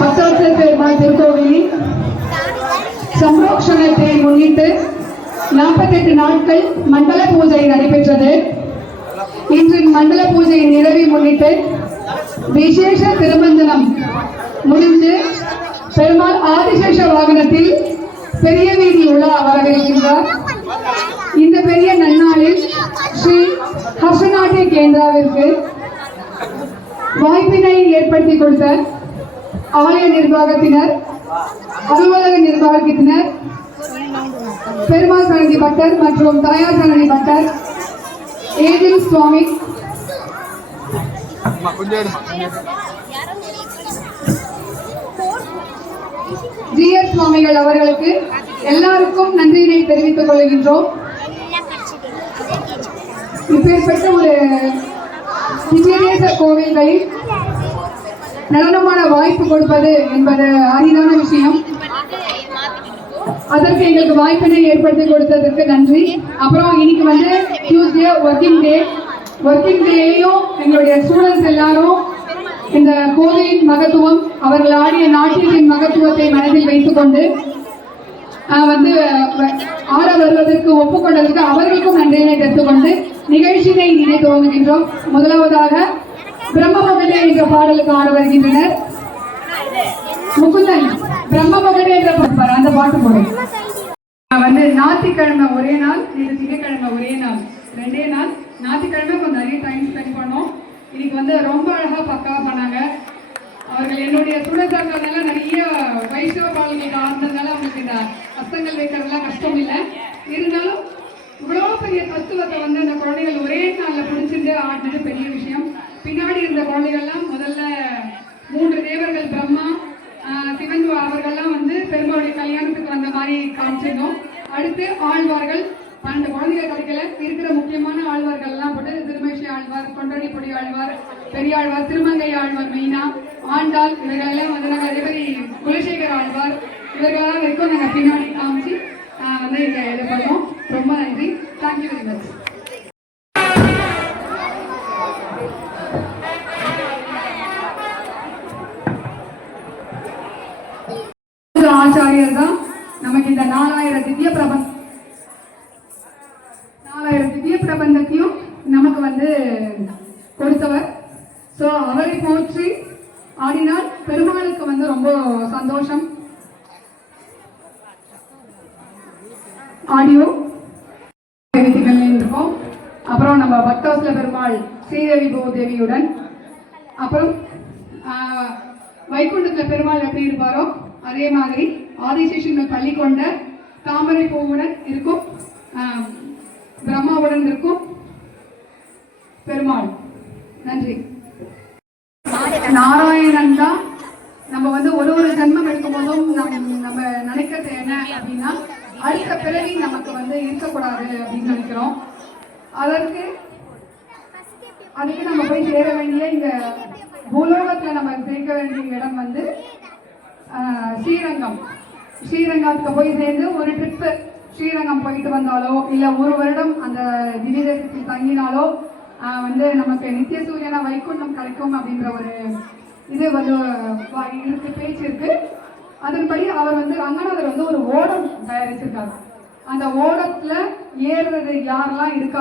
பத்தாசல் பெருமாள் திருக்கோவிலில் சம்ரோக்ஷணத்தை முன்னிட்டு 48 நாட்கள் மண்டல பூஜை நடைபெற்றது. இன்று மண்டல பூஜை நிறைவை முன்னிட்டு விசேஷ திருமஞ்சனம் முடிந்து பெருமாள் ஆதிசேஷ வாகனத்தில் பெரிய வீதி உலா வரவிருக்கின்றார். இந்த பெரிய நன்னாளில் ஸ்ரீ ஹர்ஷநாட்டிய கேந்திராவிற்கு வாய்ப்பினை ஏற்படுத்தி கொடுத்த ஆலய நிர்வாகத்தினர், அலுவலக நிர்வாகத்தினர், பெருமாள் சன்னதி பட்டர் மற்றும் தாயார் சன்னதி பட்டர், ஏஜில் சுவாமி, ஜிஎஸ் சுவாமிகள் அவர்களுக்கு எல்லாருக்கும் நன்றியினை தெரிவித்துக் கொள்கின்றோம். இப்பேற்பட்ட ஒரு திவ்யதேச கோவில்களில் நடனமான வாய்ப்பு கொடுப்பது என்பது அரிதான விஷயம். அதற்கு எங்களுக்கு வாய்ப்பினை ஏற்படுத்தி கொடுத்ததற்கு நன்றி. அப்புறம் இன்னைக்கு வந்து டியூஸ்டே ஒர்க்கிங் டேயும் எங்களுடைய ஸ்டூடெண்ட்ஸ் எல்லாரும் இந்த கோவிலின் மகத்துவம், அவர்கள் ஆடிய நாட்டியத்தின் மகத்துவத்தை மனதில் வைத்துக் கொண்டு வந்து ஆட வருவதற்கு ஒப்புக்கொண்டதற்கு அவர்களுக்கும் நன்றியினை தெரிவித்துக்கொண்டு நிகழ்ச்சியை இதை துவங்குகின்றோம். முதலாவதாக பிரம்மமகனே என்ற பாடலுக்கு ஆட வருகின்றனர். முகுந்தன் பிரம்மமகனே என்ற அந்த பாட்டு போடும் வந்து ஞாயிற்றுக்கிழமை ஒரே நாள், இது திங்கட்கிழமை ஒரே நாள், 2 நாள். ஞாயிற்றுக்கிழமை கொஞ்சம் நிறைய டைம் ஸ்பெண்ட் பண்ணோம். இன்னைக்கு வந்து ரொம்ப அழகா பக்காவா பண்ணாங்க. அவர்கள் என்னுடைய ஸ்டூடெண்ட்ஸாக இருக்கிறதுனால நிறைய வைஷ்ணவ பாடல்கள் ஆடுறதுனால அவங்களுக்கு இந்த அஸ்தங்கள் வைக்கிறதுலாம் கஷ்டம் இல்லை. இருந்தாலும் இவ்வளோ பெரிய தத்துவத்தை வந்து அந்த குழந்தைகள் ஒரே நாளில் பிடிச்சிட்டு ஆடினது பெரிய விஷயம். பின்னாடி இருந்த குழந்தைகள்லாம் முதல்ல 3 தேவர்கள் பிரம்மா, சிவன் அவர்கள்லாம் வந்து பெருமாளுடைய கல்யாணத்துக்கு வந்த மாதிரி காமிச்சிருந்தோம். அடுத்து ஆழ்வார்கள் 12 குழந்தைகள் கிடைக்கல, இருக்கிற முக்கியமான ஆழ்வார்கள் எல்லாம் போட்டு திருமேஷி ஆழ்வார், கொண்டடிப்பொடி ஆழ்வார், பெரியாழ்வார், திருமங்கை ஆழ்வார், மெயினா ஆண்டாள், இவர்களெல்லாம் வந்து நாங்கள் அதே மாதிரி குலசேகர் ஆழ்வார், இவர்களெல்லாம் வரைக்கும் நாங்கள் பின்னாடி காமிச்சு வந்து இதை இது பண்ணோம். ரொம்ப நன்றி. Thank you very much. ஆச்சாரியர் தான் நமக்கு இந்த 4000 திவ்ய பிரபந்தத்தையும் நமக்கு வந்து கொடுத்தவர். ஸோ அவரை போற்றி ஆடினால் பெருமாளுக்கு வந்து ரொம்ப சந்தோஷம். ஆடியோ இருக்கோம். அப்புறம் நம்ம பக்தவசல பெருமாள் ஸ்ரீதேவி பூதேவியுடன், அப்புறம் வைகுண்டத்துல பெருமாள் எப்படி இருப்பாரோ அதே மாதிரி ஆதிசேஷன் பள்ளி கொண்ட தாமரை பூவுடன் இருக்கும், பிரம்மாவுடன் இருக்கும் பெருமாள். நன்றி. நாராயணன் தான் நம்ம வந்து ஒரு ஜென்மம் எடுக்கும் போதும் நம்ம நினைக்கிறது என்ன அப்படின்னா, அடுத்த பிறவி நமக்கு வந்து இருக்கக்கூடாது அப்படின்னு நினைக்கிறோம். அதுக்கு நம்ம போய் சேர வேண்டிய இந்த பூலோகத்துல நம்ம சேர்க்க வேண்டிய இடம் வந்து ஸ்ரீரங்கத்துக்கு போய் சேர்ந்து ஒரு ட்ரிப்பு ஸ்ரீரங்கம் போயிட்டு வந்தாலோ இல்லை 1 வருடம் அந்த திவ்யதேசத்தில் தங்கினாலோ வந்து நமக்கு நித்திய சூரியனா வைகுண்டம் கிடைக்கும் அப்படின்ற ஒரு இது வந்து இருக்கு, பேச்சு இருக்கு. அதன்படி அவர் வந்து ரங்கநாதர் வந்து ஒரு ஓடம் தயாரிச்சிருக்காரு. அந்த ஓடத்துல ஏறுறது யாரெல்லாம் இருக்கா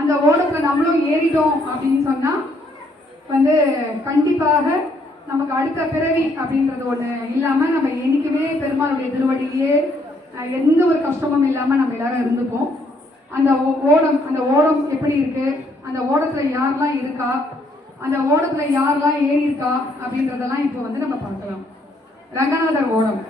அந்த ஓடத்துல நம்மளும் ஏறிட்டோம் அப்படின்னு சொன்னா வந்து கண்டிப்பாக நமக்கு அடுத்த பிறவி அப்படின்றது ஒண்ணு இல்லாம நம்ம என்னைக்குமே பெருமாளுடைய திருவடியிலேயே எந்த ஒரு கஷ்டமும் இல்லாம நம்ம எல்லாரும் இருந்துப்போம். அந்த ஓடம் எப்படி இருக்கு, அந்த ஓடத்துல யாரெல்லாம் இருக்கா, அந்த ஓடத்துல யாரெல்லாம் ஏறி இருக்கா அப்படின்றதெல்லாம் இப்போ வந்து நம்ம பார்க்கலாம். ரங்கநாதர் ஓடம்.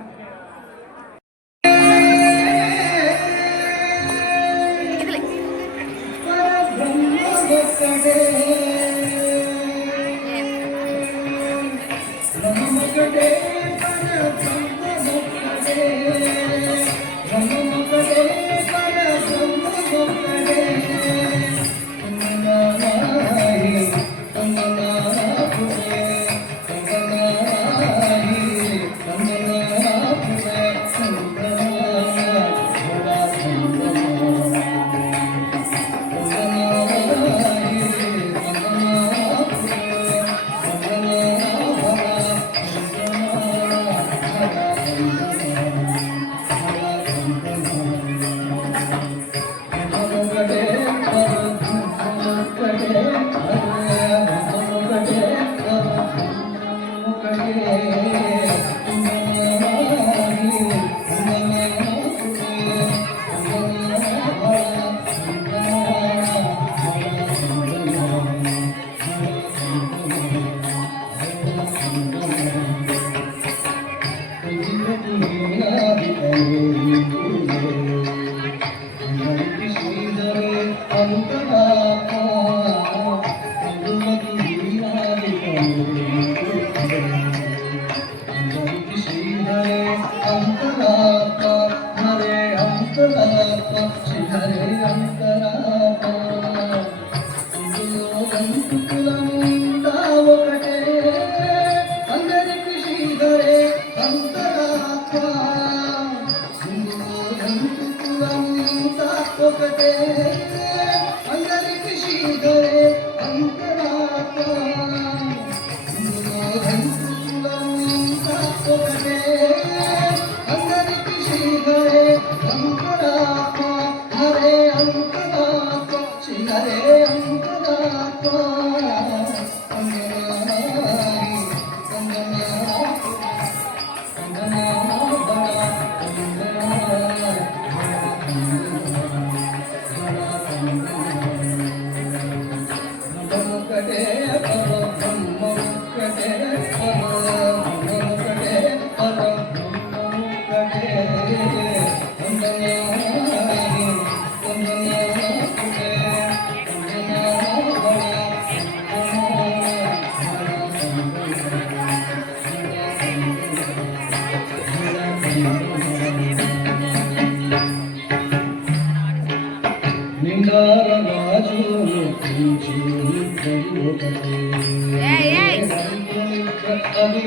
అది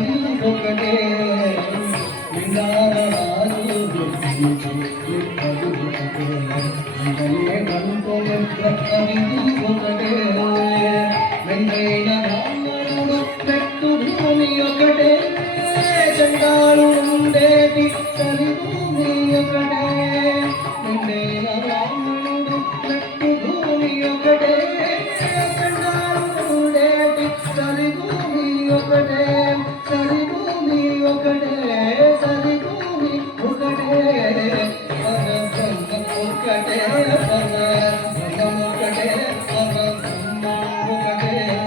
ఒకటే ఒకటే వెంకైన రాముడు పెట్టు భూమి ఒకటే చండాలు ఉండేటి సరి భూమి ఒకటే వెంకైన రాముడు పెట్టు భూమి ఒకటే చండాలు ఉండేటి సరి భూమి ఒకటే సరి భూమి ఒకటే సరి భూమి ఒకటే ఒకటే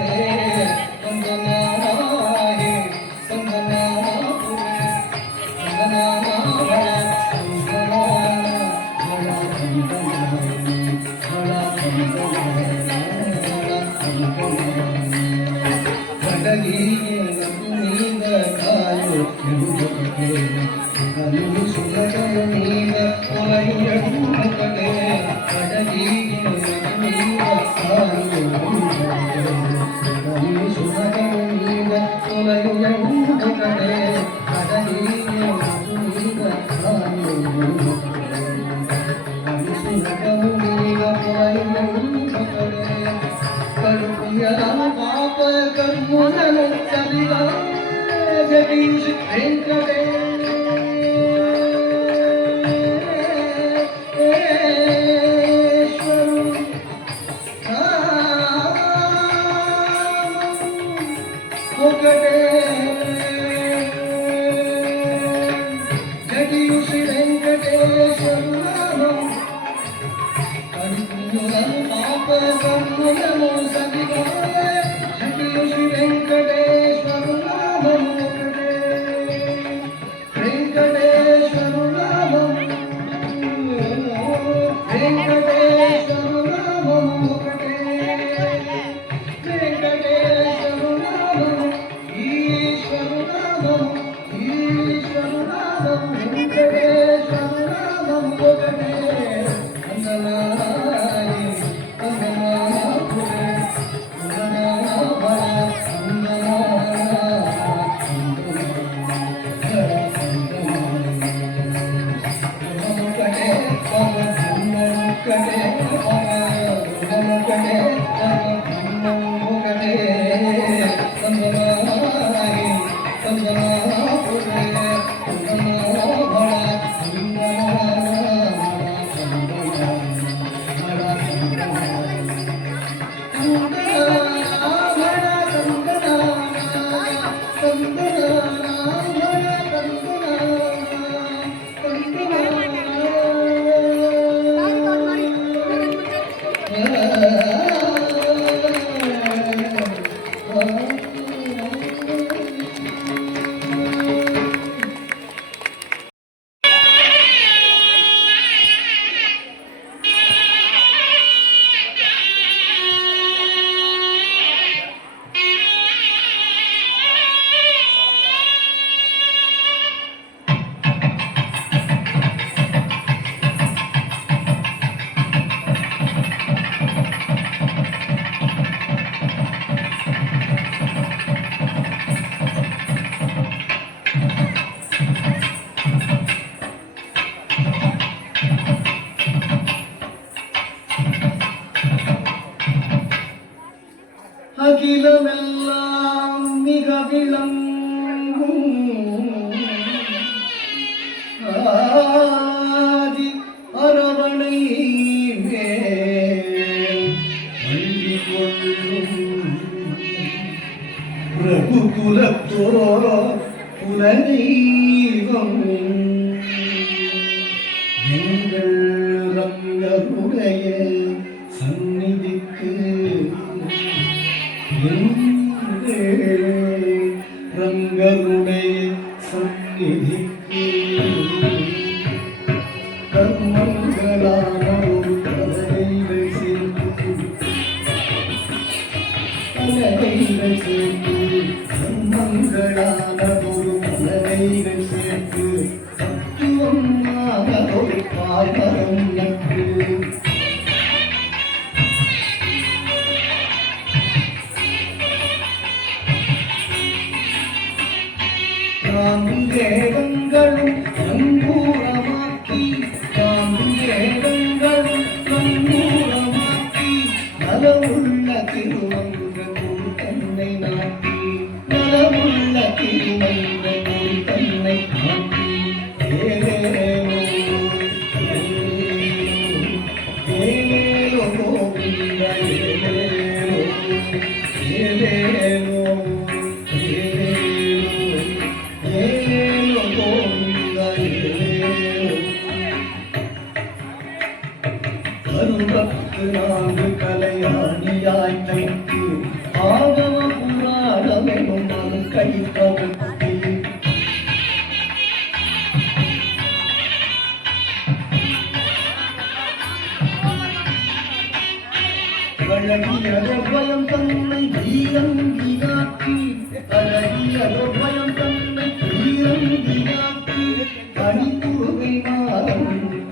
அகிலமெல்லாம் மிக விளங்கும் ஆதி அரவணை மேல் பள்ளி கொள்ளும் ரகுகுலத்தோ குலதெய்வம் எங்கள் ரங்கருடைய சந்நிதிக்கு ரங்கருடைய சந்நிதிக்கு கர்மங்களான ஒரு கலைகள் சேர்த்து கலைகள் சேர்த்து கர்மங்களான ஒரு கலைகள் சேர்த்து தத்துவமாக ஒரு பாவம் நட்டு தாங்கும் வேதங்களும் நங்கூரமாக்கி தாங்கும் வேதங்களும் நங்கூரமாக்கி நலமுள்ள திருமன்ற கொடு தன்னை நாட்டி நலமுள்ள திருமன்ற கொடு தன்னை நாட்டி ஏலேலோ ஏலேலோ கோவிந்த ஏலேலோ ஏலேலோ ஏலேலோ கோவிந்த ஏலேலோ கருடத்து நான்கு கலையாணியாய் கைக்கு ஆகம புராணமெனும் மனு கைப்பகுத்தி அழகியதோ பயம் தன்னை வீரங்கியாக்கி அழகியதோ பயம் தன்னை வீரங்கியாக்கி கணிப்புருவை மாறும்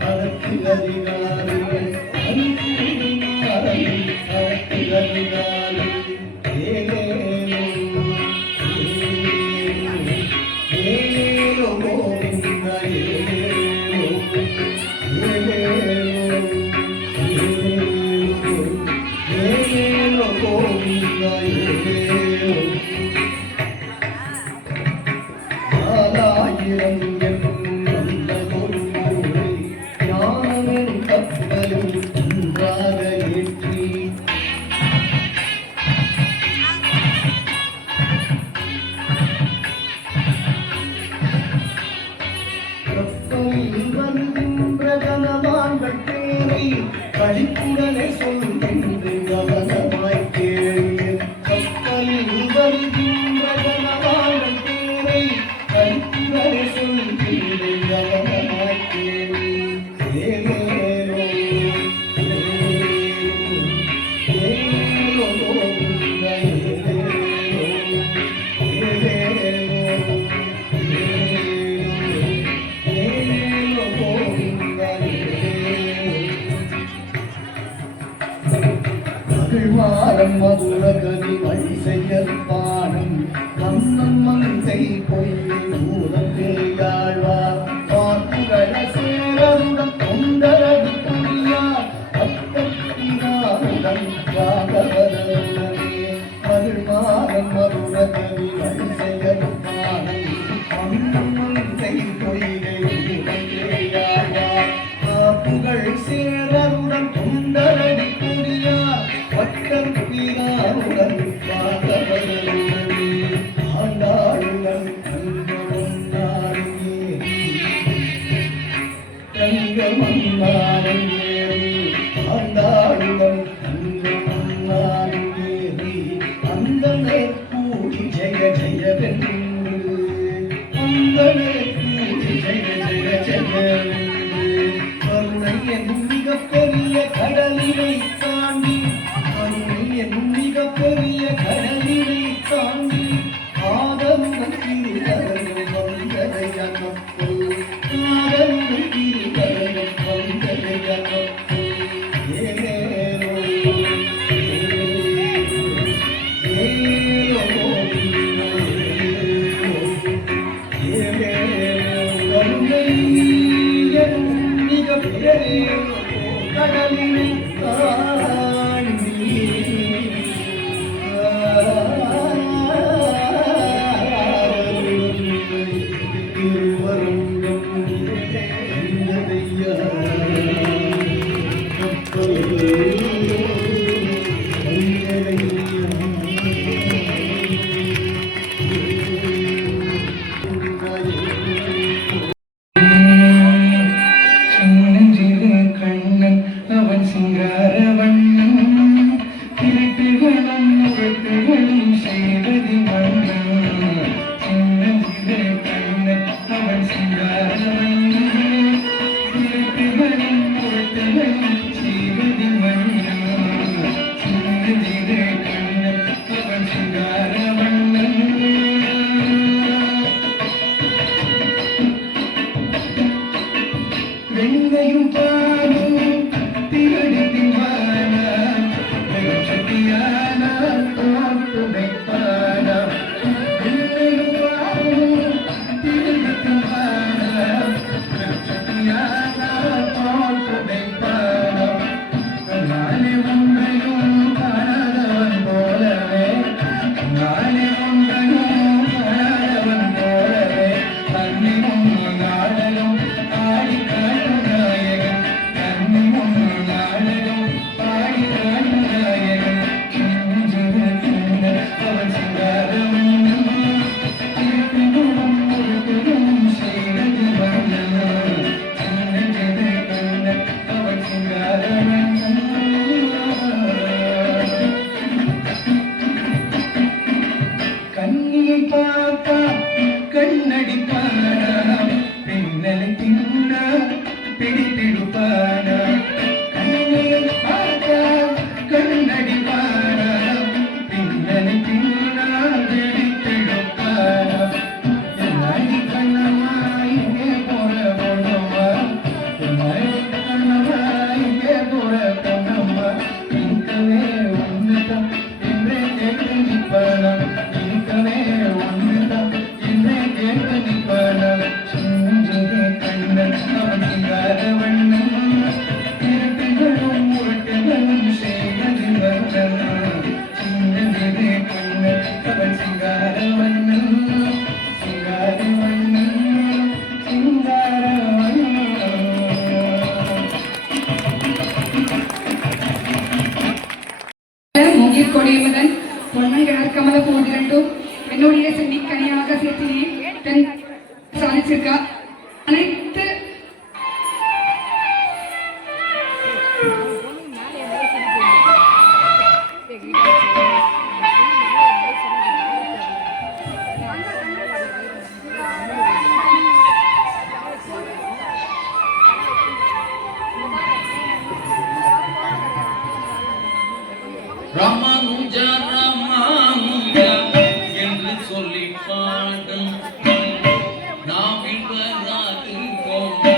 அதற்கு அதிகாரி கணிப்புருவை மாறும் அதற்கு அதிகாரி ஏலேலோ ஏலேலோ கோவிந்த ஏலேலோ ஏலேலோ ஏலேலோ கோவிந்த ஏலேலோ நாலாயிரம் என்னும் நல்லதொரு பொருளை ஞானமெனும் கப்பலும் ஒன்றாக ஏற்றி கப்பலில் வருகின்ற கனமான்கள் பேரை களிப்புடனே சொல்கின்ற கவனமாய் கேளு கப்பலில் வருகின்ற கனமான்கள் பேரை களிப்புடனே சொல்கின்ற கவனமாய் கேளு ஏலேலோ ஏலேலோ கோவிந்த ஏலேலோ ஏலேலோ ஏலேலோ கோவிந்த ஏலேலோ மகிழ்வாரம் மதுரகவி வழி செயற்பாடும் மன்னன் மங்கை பொய்யை ஊரப்பேயாழ்வார் பாட்டுகள சேரருடன் தொண்டரடி புரியார் பக்கத்தினாருடன் ராகவரே மகிழ்வாரம் மதுரகவி வழி செயற்பாடும் மன்னன் மங்கை பொய்யை ஊரப்பேயாழ்வார் பாட்டுகள் சேரருடன் தொண்டரடி புரியார் பட்டம் பிராருடன் பாகவரே ஆண்டாளுடன் சேர்த்து சாதிச்சிருக்கா. அனைத்து ராமானுஜா ராமானுஜா என்று சொல்லி பாடும் நாவில் வராது கோமா.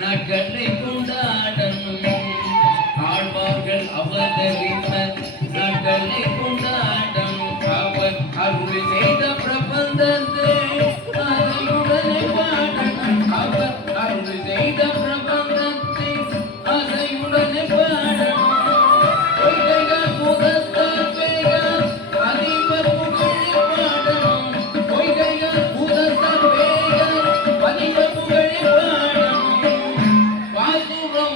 நாட்களை கொண்டாடணும். ஆழ்வார்கள் அவதரித்த நாட்களை கொண்டாடணும். அவர் அருள் செய்த பிரபந்தத்தை அதையுடனே பாடணும். அவர் அருள் செய்த பிரபந்தத்தை அதையுடனே பாடணும். பொய்கைகள் புகழ்ந்தார் வேகம் அதிபர் புகழை பாடணும். பொய்கைகள் புகழ்ந்தார் வேகம் அதிபர் புகழை பாடணும். பாசுரம்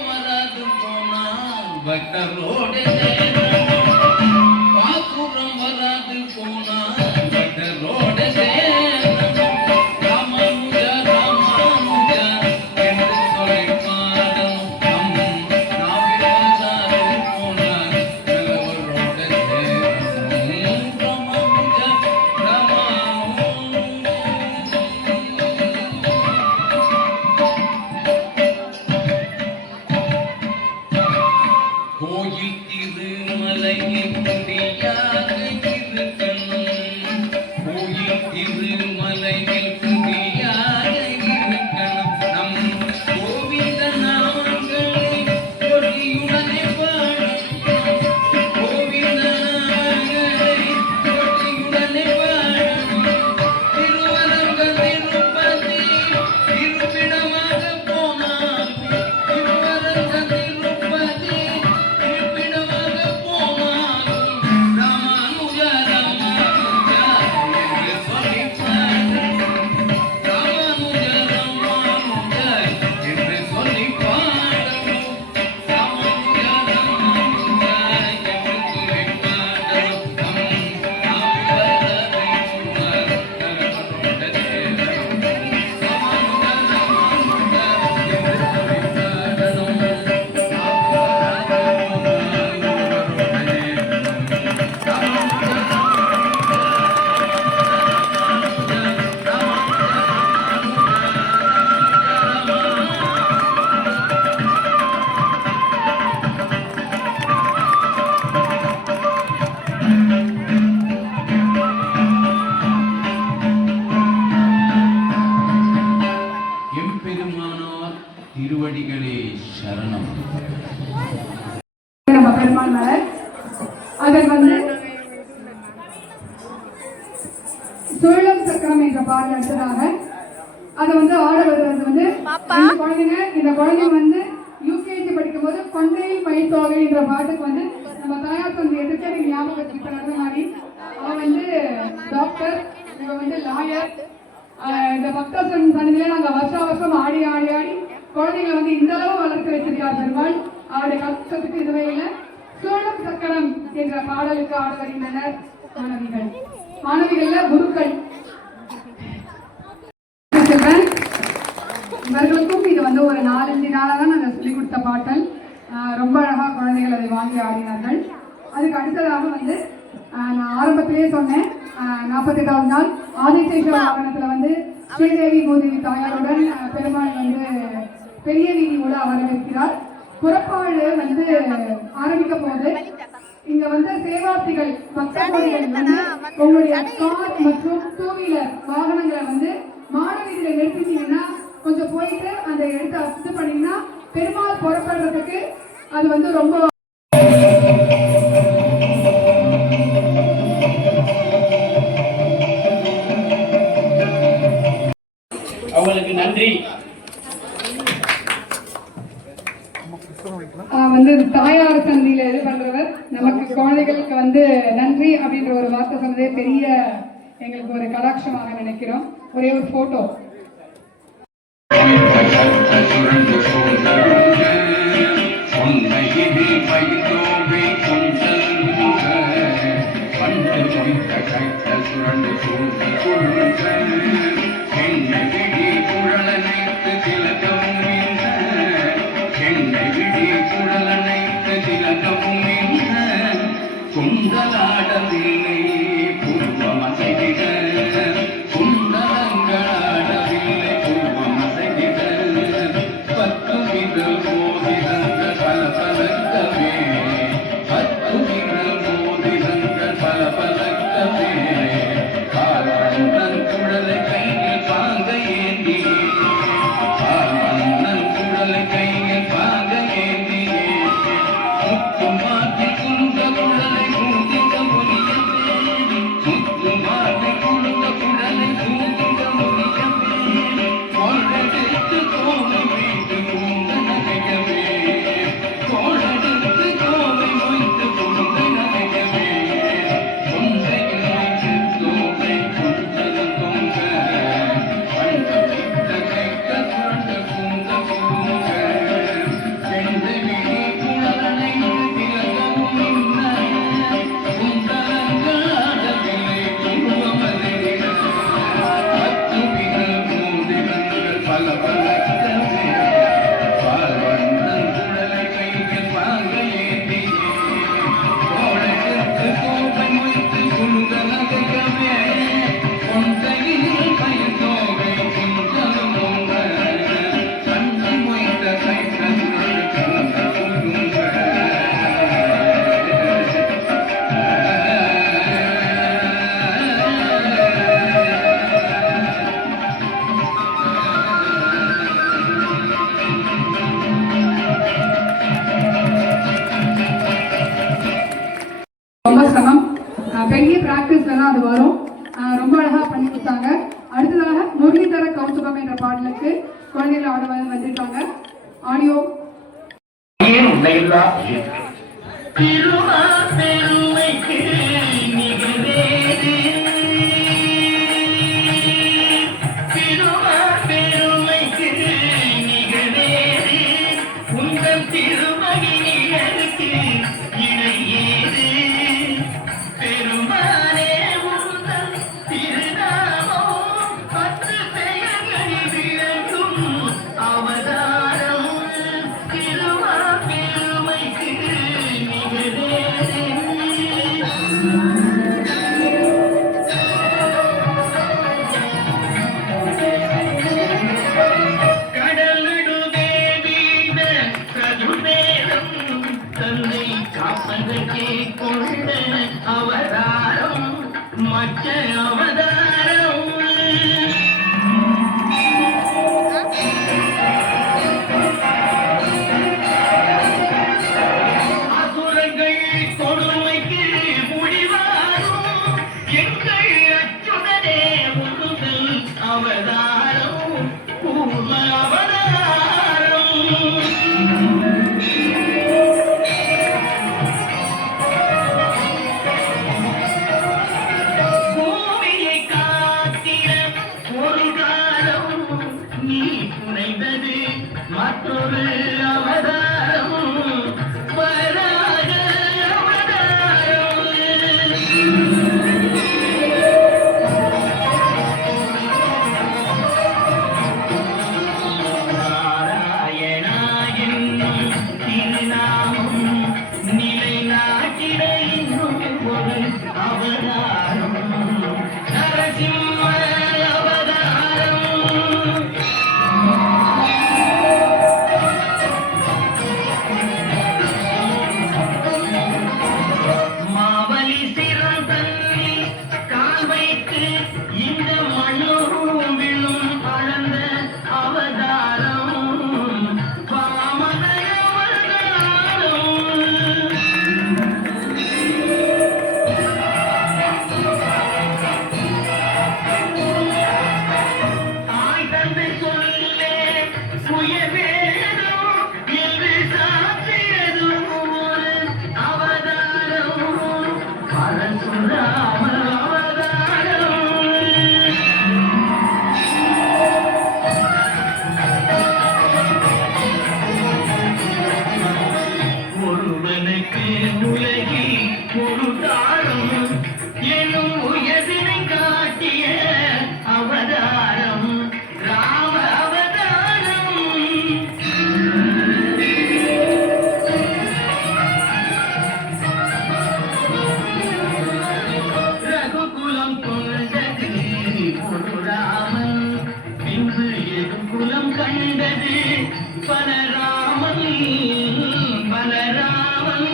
அடுத்ததாக அதை வந்து ஆட வருவது வந்து ரெண்டு குழந்தைங்க. இந்த குழந்தைங்க வந்து யூகேஜி படிக்கும்போது கொண்டையில் பயிர்த்தோகை என்ற பாட்டுக்கு வந்து நம்ம தாயார் தந்தை எதிர்த்து எனக்கு ஞாபகம் வச்சுட்டு நடந்த மாதிரி அவன் வந்து டாக்டர், இவன் வந்து லாயர். இந்த பக்தன் சன்னதியில நாங்கள் வருஷம் ஆடி ஆடி ஆடி குழந்தைங்களை வந்து இந்த அளவு வளர்த்து வச்சிருக்கார் பெருமாள். அவருடைய கஷ்டத்துக்கு இதுவே இல்லை. சோழம் சக்கரம் என்ற பாடலுக்கு ஆட வருகின்றனர் மாணவிகள். மாணவிகள்ல குருக்கள் இவர்களுக்கும் இது வந்து ஒரு 4-5 நாளாக தான் நாங்கள் சொல்லிக் கொடுத்த பாட்டல். ரொம்ப அழகாக குழந்தைகள் அதை வாங்கி ஆடினார்கள். அதுக்கு அடுத்ததாக வந்து நான் ஆரம்பத்திலேயே சொன்னேன், 48வது நாள் ஆதிசேஷ வாகனத்தில் வந்து ஸ்ரீதேவி பூதேவி தாயாருடன் பெருமாள் வந்து பெரிய வீதியோடு வரவேற்கிறார். புறப்பாடு வந்து ஆரம்பிக்க போது இங்க வந்து சேவார்த்திகள் பக்தர்கள் வந்து உங்களுடைய கார் மற்றும் 2 வீலர் வாகனங்களை வந்து மாணவிகளை நிறுத்திட்டீங்கன்னா கொஞ்சம் போயிட்டு அந்த இடத்தை அப்து பண்ணீங்கன்னா பெருமாள் புறப்படுறதுக்கு அது வந்து ரொம்ப அவங்களுக்கு நன்றி. வந்து தாயார் சந்தியில இது பண்றவர் நமக்கு குழந்தைகளுக்கு வந்து நன்றி அப்படின்ற ஒரு வார்த்தை சொன்னதே பெரிய எங்களுக்கு ஒரு கடாட்சமாக நினைக்கிறோம். ஒரே ஒரு போட்டோ. குண்டலாடவில்லை பூர்வமசைகிட, குண்டலங்களாடவில்லை பூர்வமசைகிட, 10 விரல் மோதிரங்கள் பல பலக்கவே, 10 விரல் மோதிரங்கள் பல பலக்கவே, கால்வண்ணன் குழலை கையில் பாங்க ஏந்தியே, கால்வண்ணன் குழலை கையில் பாங்க ஏந்தியே, முத்து மாற்றி குழுந்த குழலை ரொம்ப சிரமம், பெரிய பிராக்டிஸ்ல தான் அது வரும். ரொம்ப அழகா பண்ணி கொடுத்தாங்க. அடுத்ததாக முரளிதர கௌதுகம் என்ற பாடலுக்கு குழந்தைகள் ஆட வந்திருக்காங்க. ஆடியோ அவதாரம் பூர்வ அவதாரம். பூமியை காத்திட ஒரு காலம் நீ புனைந்தது மற்றொரு அவதாரம் வராக அவதாரம். நாராயணா என்னும் திருநாமம் நிலைநாட்டிட இன்னும் ஒரு அவதாரம் நரசிம்ம அவதாரம். மாவலி சிறம் தன்னில் கால் வைத்து இந்த மண்ணும் விண்ணும் அளந்த அவதாரம் வாமன அவதாரம். தாய் தந்தை சொல்லே சுயவேதம் என்று சாத்தியதும் ஒரு அவதாரம் பரசுராம அவதாரம். ஒருவனுக்கு உலகில் ஒரு தாரம் எனும் உயர்வினை காட்டிய அவதாரம் ராம அவதாரம். ரகுகுலம் கொண்டது ஒரு ராமன் பின்பு எகுகுலம் கண்டது பலராமன் பலராமன்.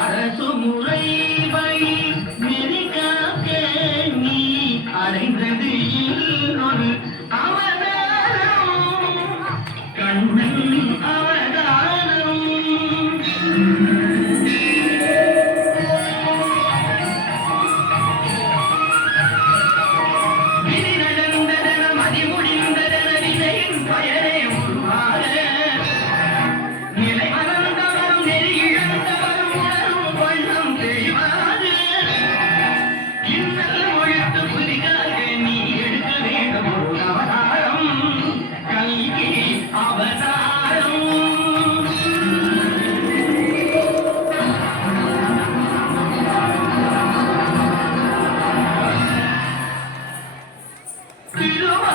அரசு முறை வழி நெறி காக்க நீ அடைந்தது இன்னொரு அவதாரம் கண்ணன் அவதாரம். விதி நடந்ததென மதி முடிந்ததென விதையின் பயனே உருவாக நிலை மறந்தவரும் நெறி இழந்தவரும் உணரும் வண்ணம் தெளிவாக இன்னல் ஒழித்து புதிதாக நீ எடுக்க வேண்டும் ஒரு அவதாரம் கல்கி அவதாரம்.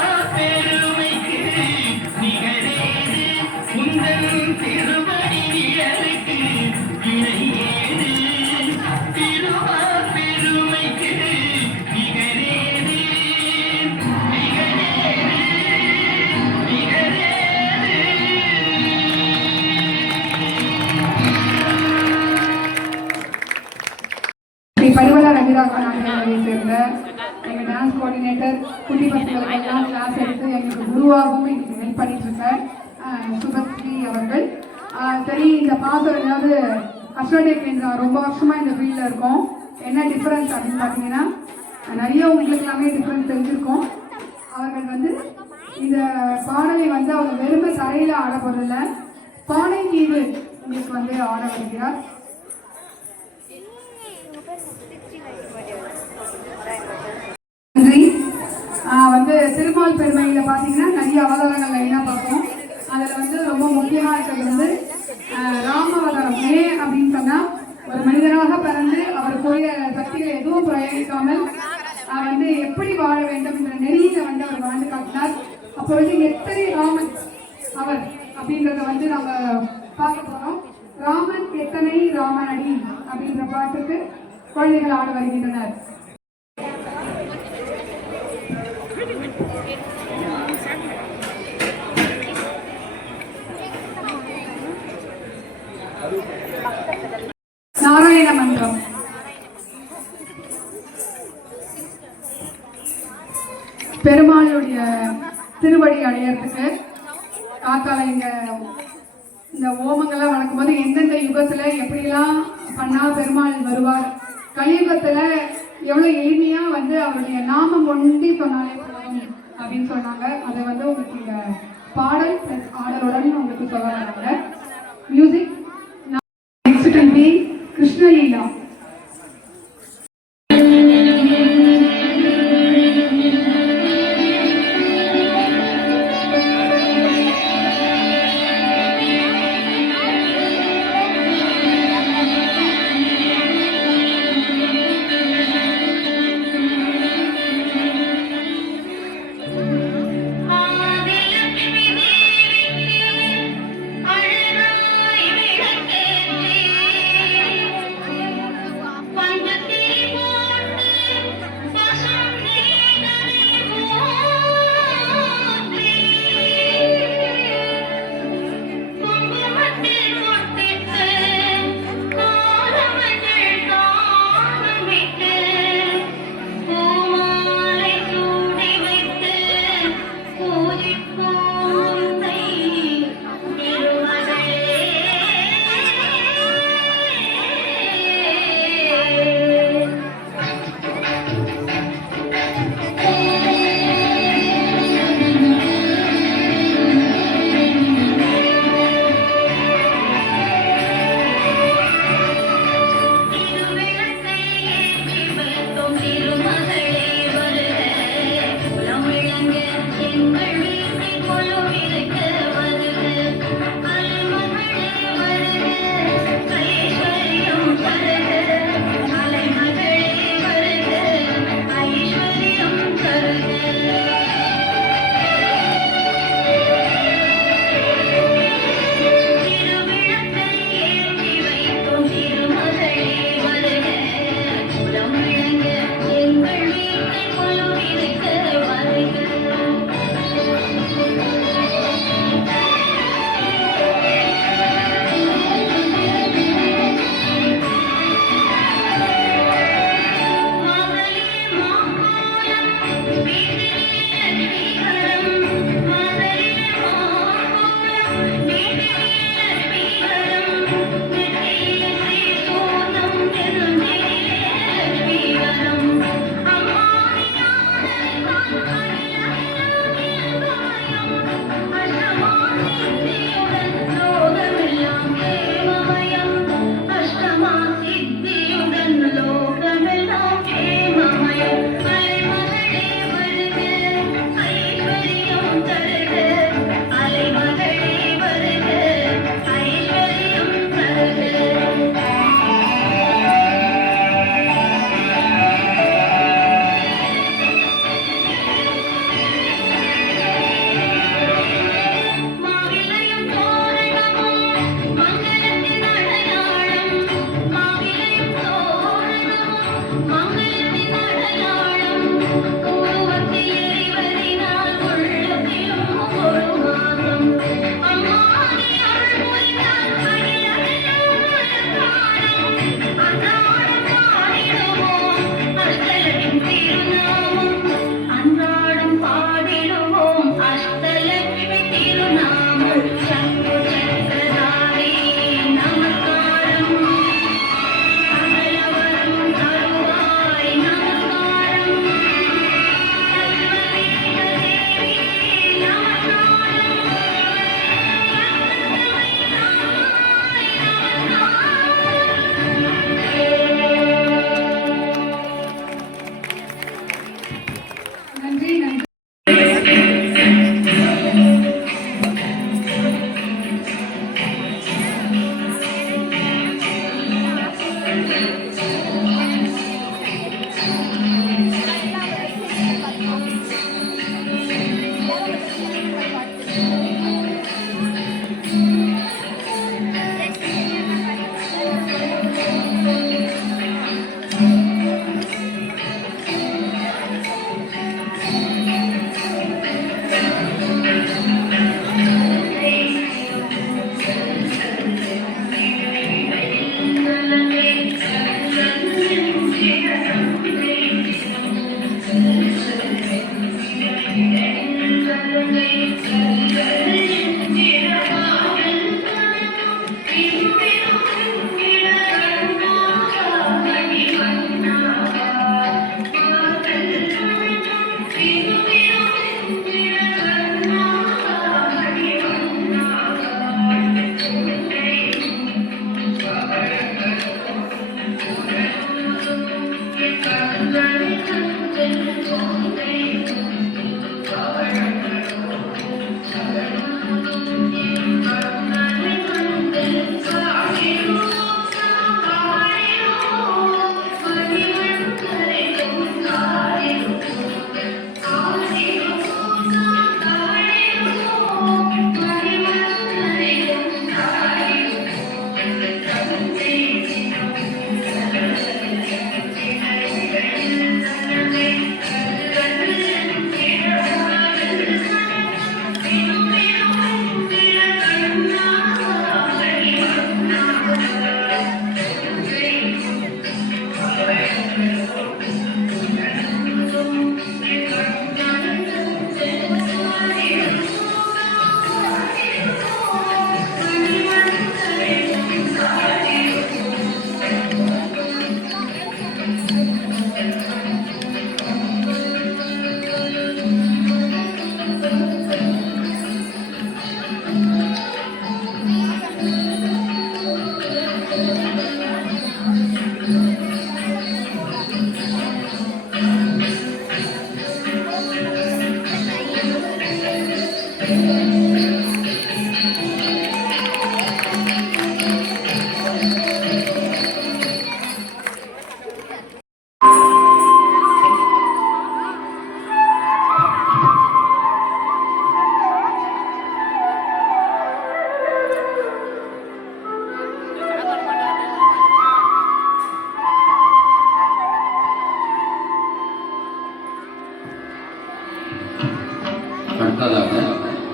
திருவாப்பெருமைக்கு நிகழேது உந்தன் திருவடி நிழலுக்கு இணையேது. திருவாப்பெருமைக்கு நிகழேது நிகழேது நிகழேது. ஸ்ரீ பரிமளா ரவிராகவன் ஆகியோரை சேர்ந்த எங்கள் டான்ஸ் கோஆர்டினேட்டர் குட்டி பசங்களுக்கெல்லாம் கிளாஸ் எடுத்து எங்களுக்கு குருவாகவும் இன்னைக்கு ஹெல்ப் பண்ணிட்டு இருக்க சுபஸ்ரீ அவர்கள். சரி, இந்த பாசம் ஏதாவது அஸ்வடே கேந்திரா ரொம்ப வருஷமா இந்த ஃபீல்டில் இருக்கோம். என்ன டிஃபரன்ஸ் அப்படின்னு பார்த்தீங்கன்னா நிறைய உங்களுக்கு எல்லாமே டிஃபரன்ஸ் தெரிஞ்சிருக்கோம். அவர்கள் வந்து இந்த பாடலை வந்து அவங்க வெறுமை தரையில் ஆட போதில்ல, பானை மீது உங்களுக்கு வந்து ஆட வருகிறார். நன்றி. வந்து திருமால் பெருமையில பாத்தீங்கன்னா நிறைய அவதாரங்கள் லைனா பார்ப்போம். அதுல வந்து ரொம்ப முக்கியமா இருக்கிறது வந்து ராம அவதாரம். ஏன் அப்படின்னு சொன்னா ஒரு மனிதனாக பிறந்து அவர் போய சக்திகளை எதுவும் பிரயோகிக்காமல் வந்து எப்படி வாழ வேண்டும் என்ற நெறியில வந்து அவர் வாழ்ந்து காட்டினார். அப்போ வந்து எத்தனை ராமன் அவர் அப்படின்றத வந்து நம்ம பார்க்க போறோம். ராமன் எத்தனை ராமனடி அப்படின்ற பாட்டுக்கு குழந்தைகள் ஆட வருகின்றனர். நாராயண மந்திரம். பெருமாளுடைய திருவடி அடையறதுக்கு காக்கால இங்க இந்த ஓமங்கள்லாம் வளர்க்கும் போது எந்தெந்த யுகத்துல எப்படிலாம் பண்ணா பெருமாள் வருவார், கலியுகத்துல எவ்வளவு எளிமையா வந்து அவருடைய நாமம் ஒண்டி சொன்னாலே போதும் அப்படின்னு சொன்னாங்க. அதை வந்து உங்களுக்கு இந்த பாடல் பிளஸ் ஆடலுடன் உங்களுக்கு சொல்ல வராங்க. Music next will be Krishna Leela.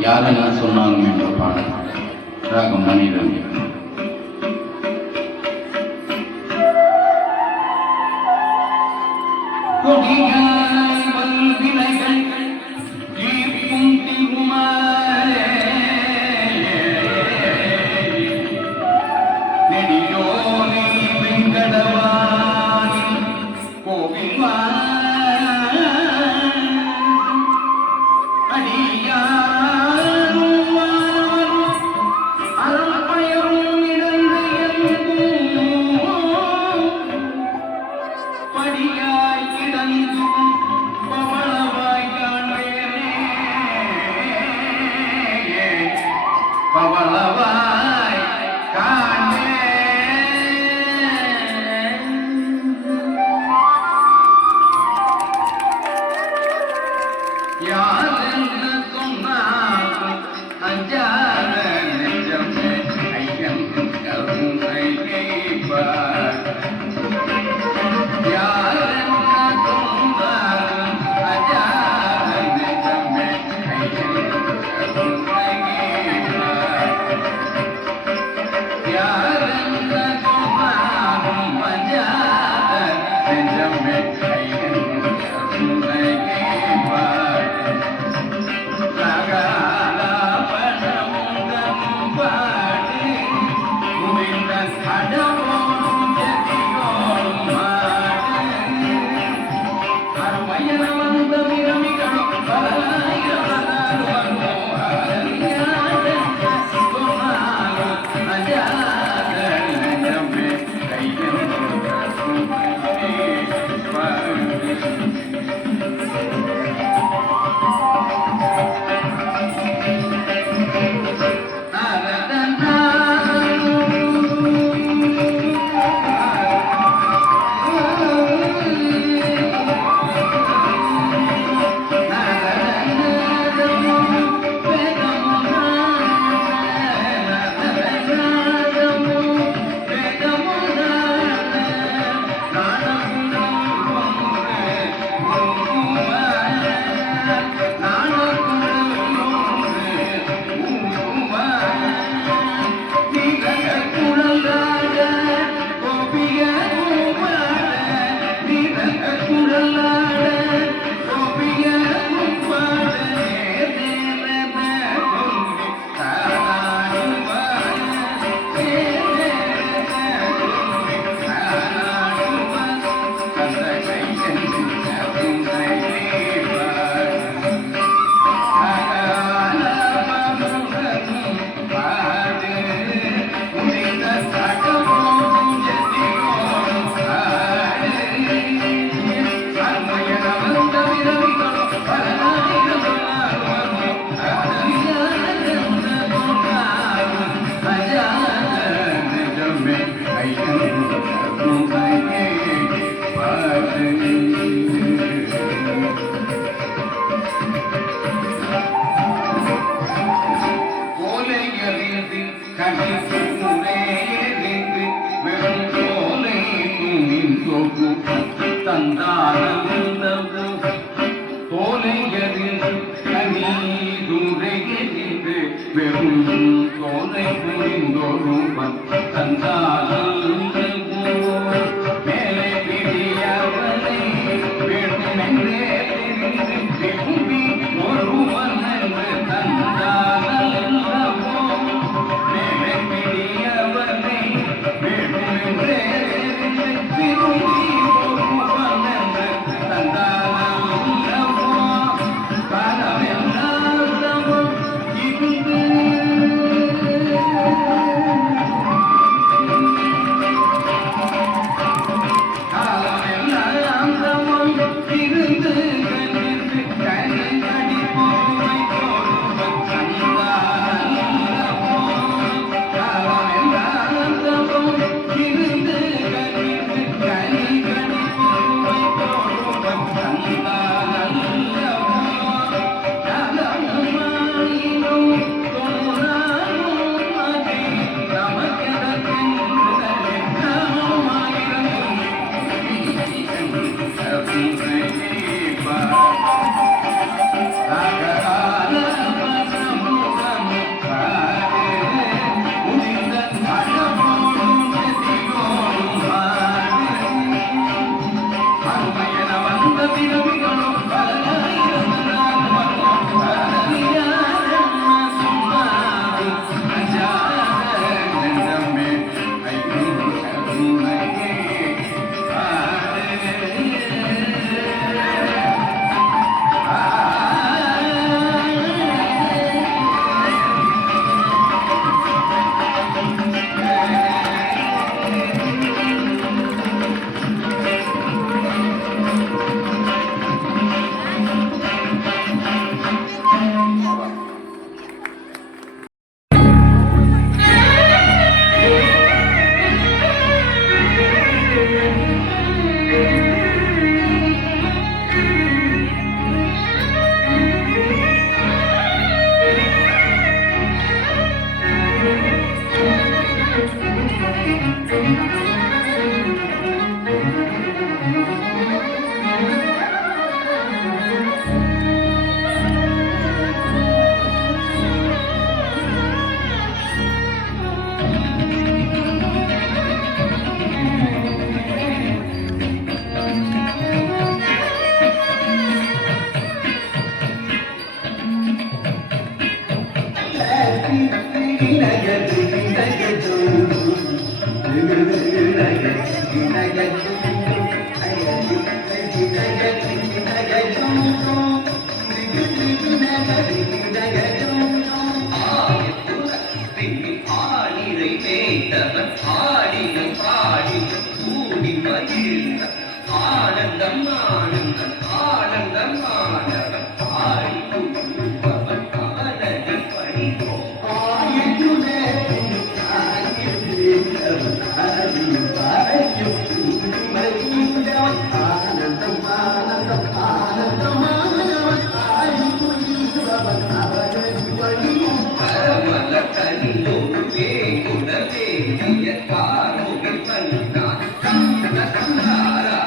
யாரெல்லாம் சொன்னாங்க என்ற பாடல் ராகம் மணிரவி. கொடியாய் வல்வினைகள் ஈர்க்கும் திருமாலே நெடியோனே வெங்கடவாணி கோவில் பவளவாய் காணே யாரென்று சொன்னாலும் அஞ்சாத நெஞ்சமே ஐயன் கருணை கேட்பார். யாரென்று சொன்னாலும் அஞ்சாத நெஞ்சமே ஐயன் கருணை கேட்பார். யாரென்று சொன்னாலும் அஞ்சாத நெஞ்சமே ஐயன் கருணை கேட்பார். ஆளிரை மேய்த்தவன் ஆடியும் பாடியும் கூடி மகிழ்ந்த ஆனந்தம் ஆனந்தம் ஆனந்தம் ஆனவன் ஆடி குழுப்பவன் ஆனதி பணிவோம் பரமல கனியோடு வேகுடவே காரோகில் பண்ணான் கந்த சந்தாரா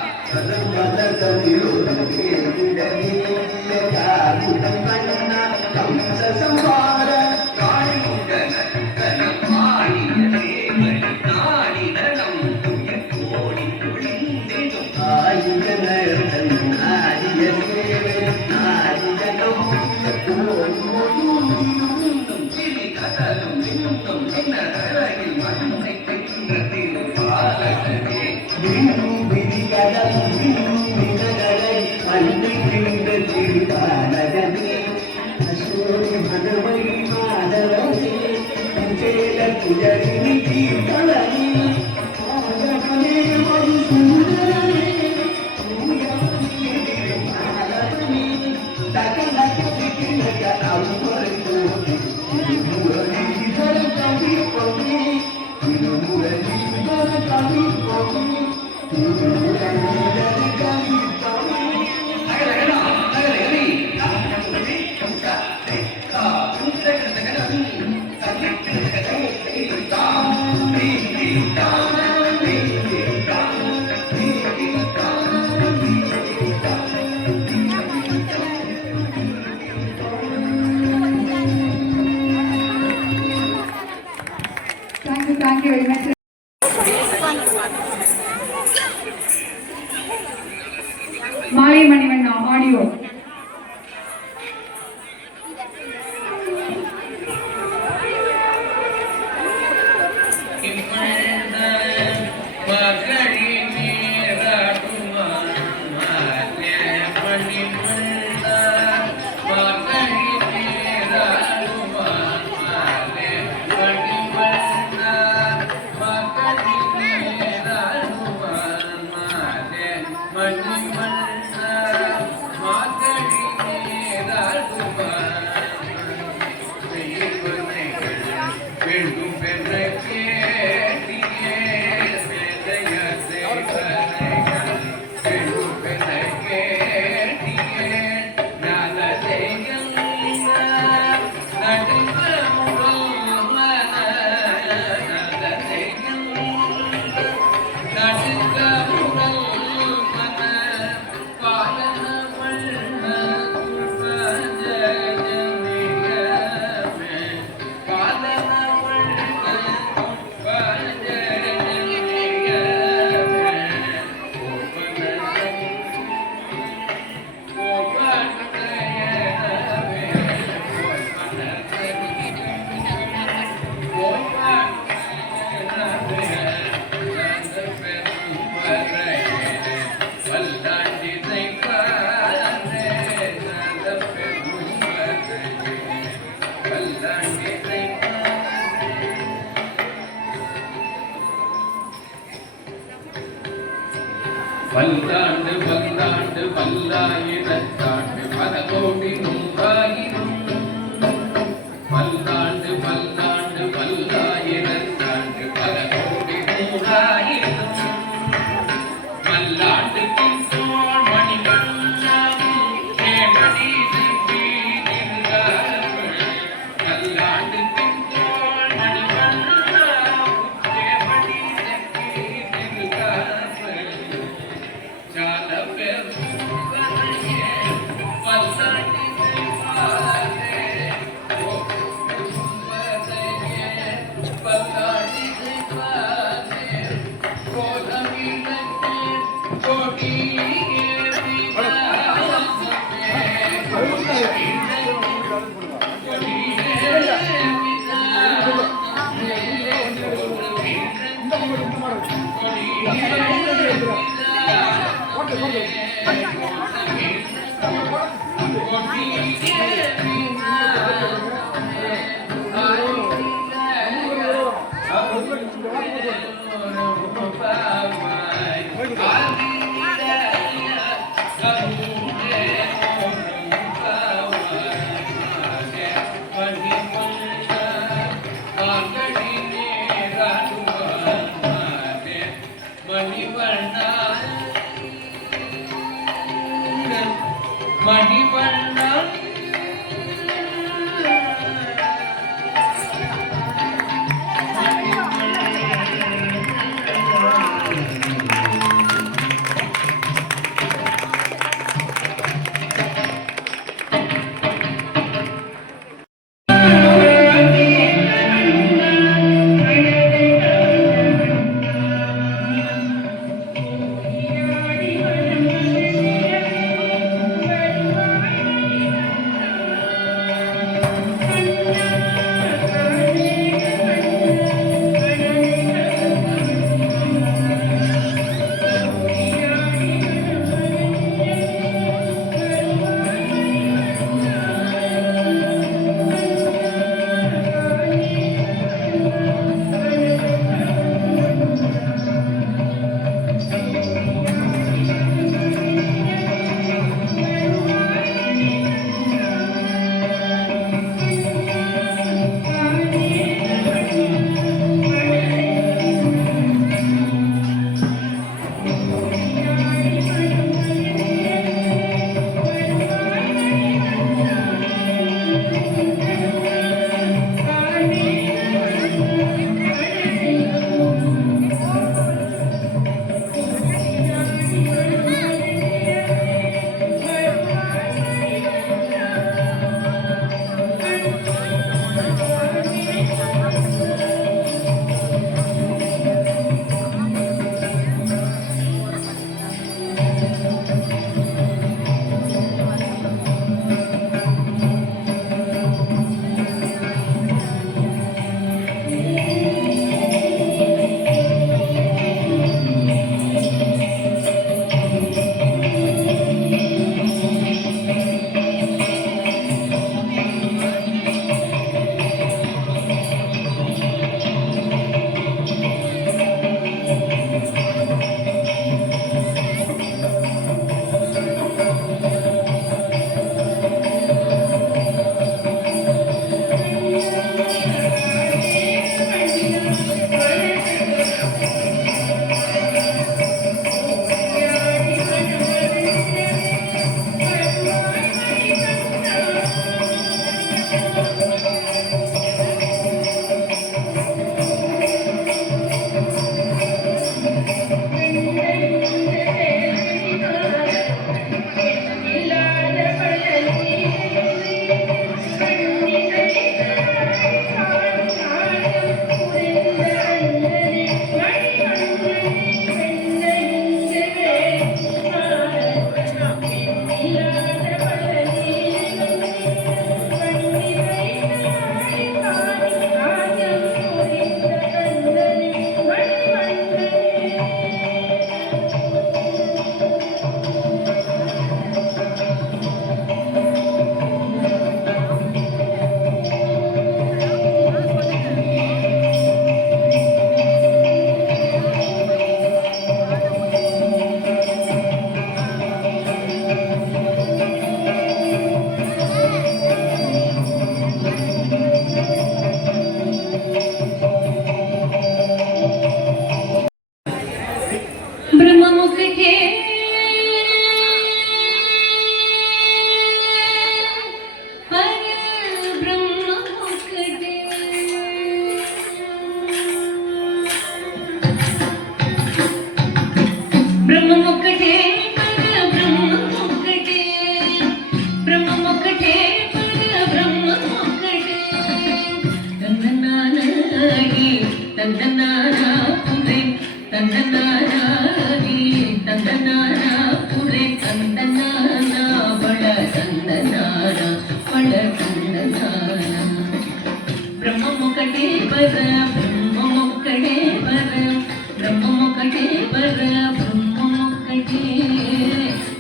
Thank you very much. மாலை மணிவண்ணா ஆடியோ. பல்லாண்டு பல்லாண்டு பல்லாயிரத்தாண்டு பல கோடி நூறாயிரம் பல்லாண்டு பல்லாண்டு பல்லாயிரத்தாண்டு பல கோடி நூறாயிரம் மல்லாண்டுக்கும் தோள் மணிவண்ணம் தேவடி செல்வி திருகாரங்கள் மல்லாண்டுக்கும் தோள் மணிவண்ணம் தேவடி செல்வி திருகாரங்கள் Palla மணிவண்ணன் தந்தனாரி తందనానా పురే తందనానా బళ తందనానా బళ తందనానా బ్రహ్మముకటే పర బ్రహ్మముకటే పర బ్రహ్మముకటే పర బ్రహ్మముకటే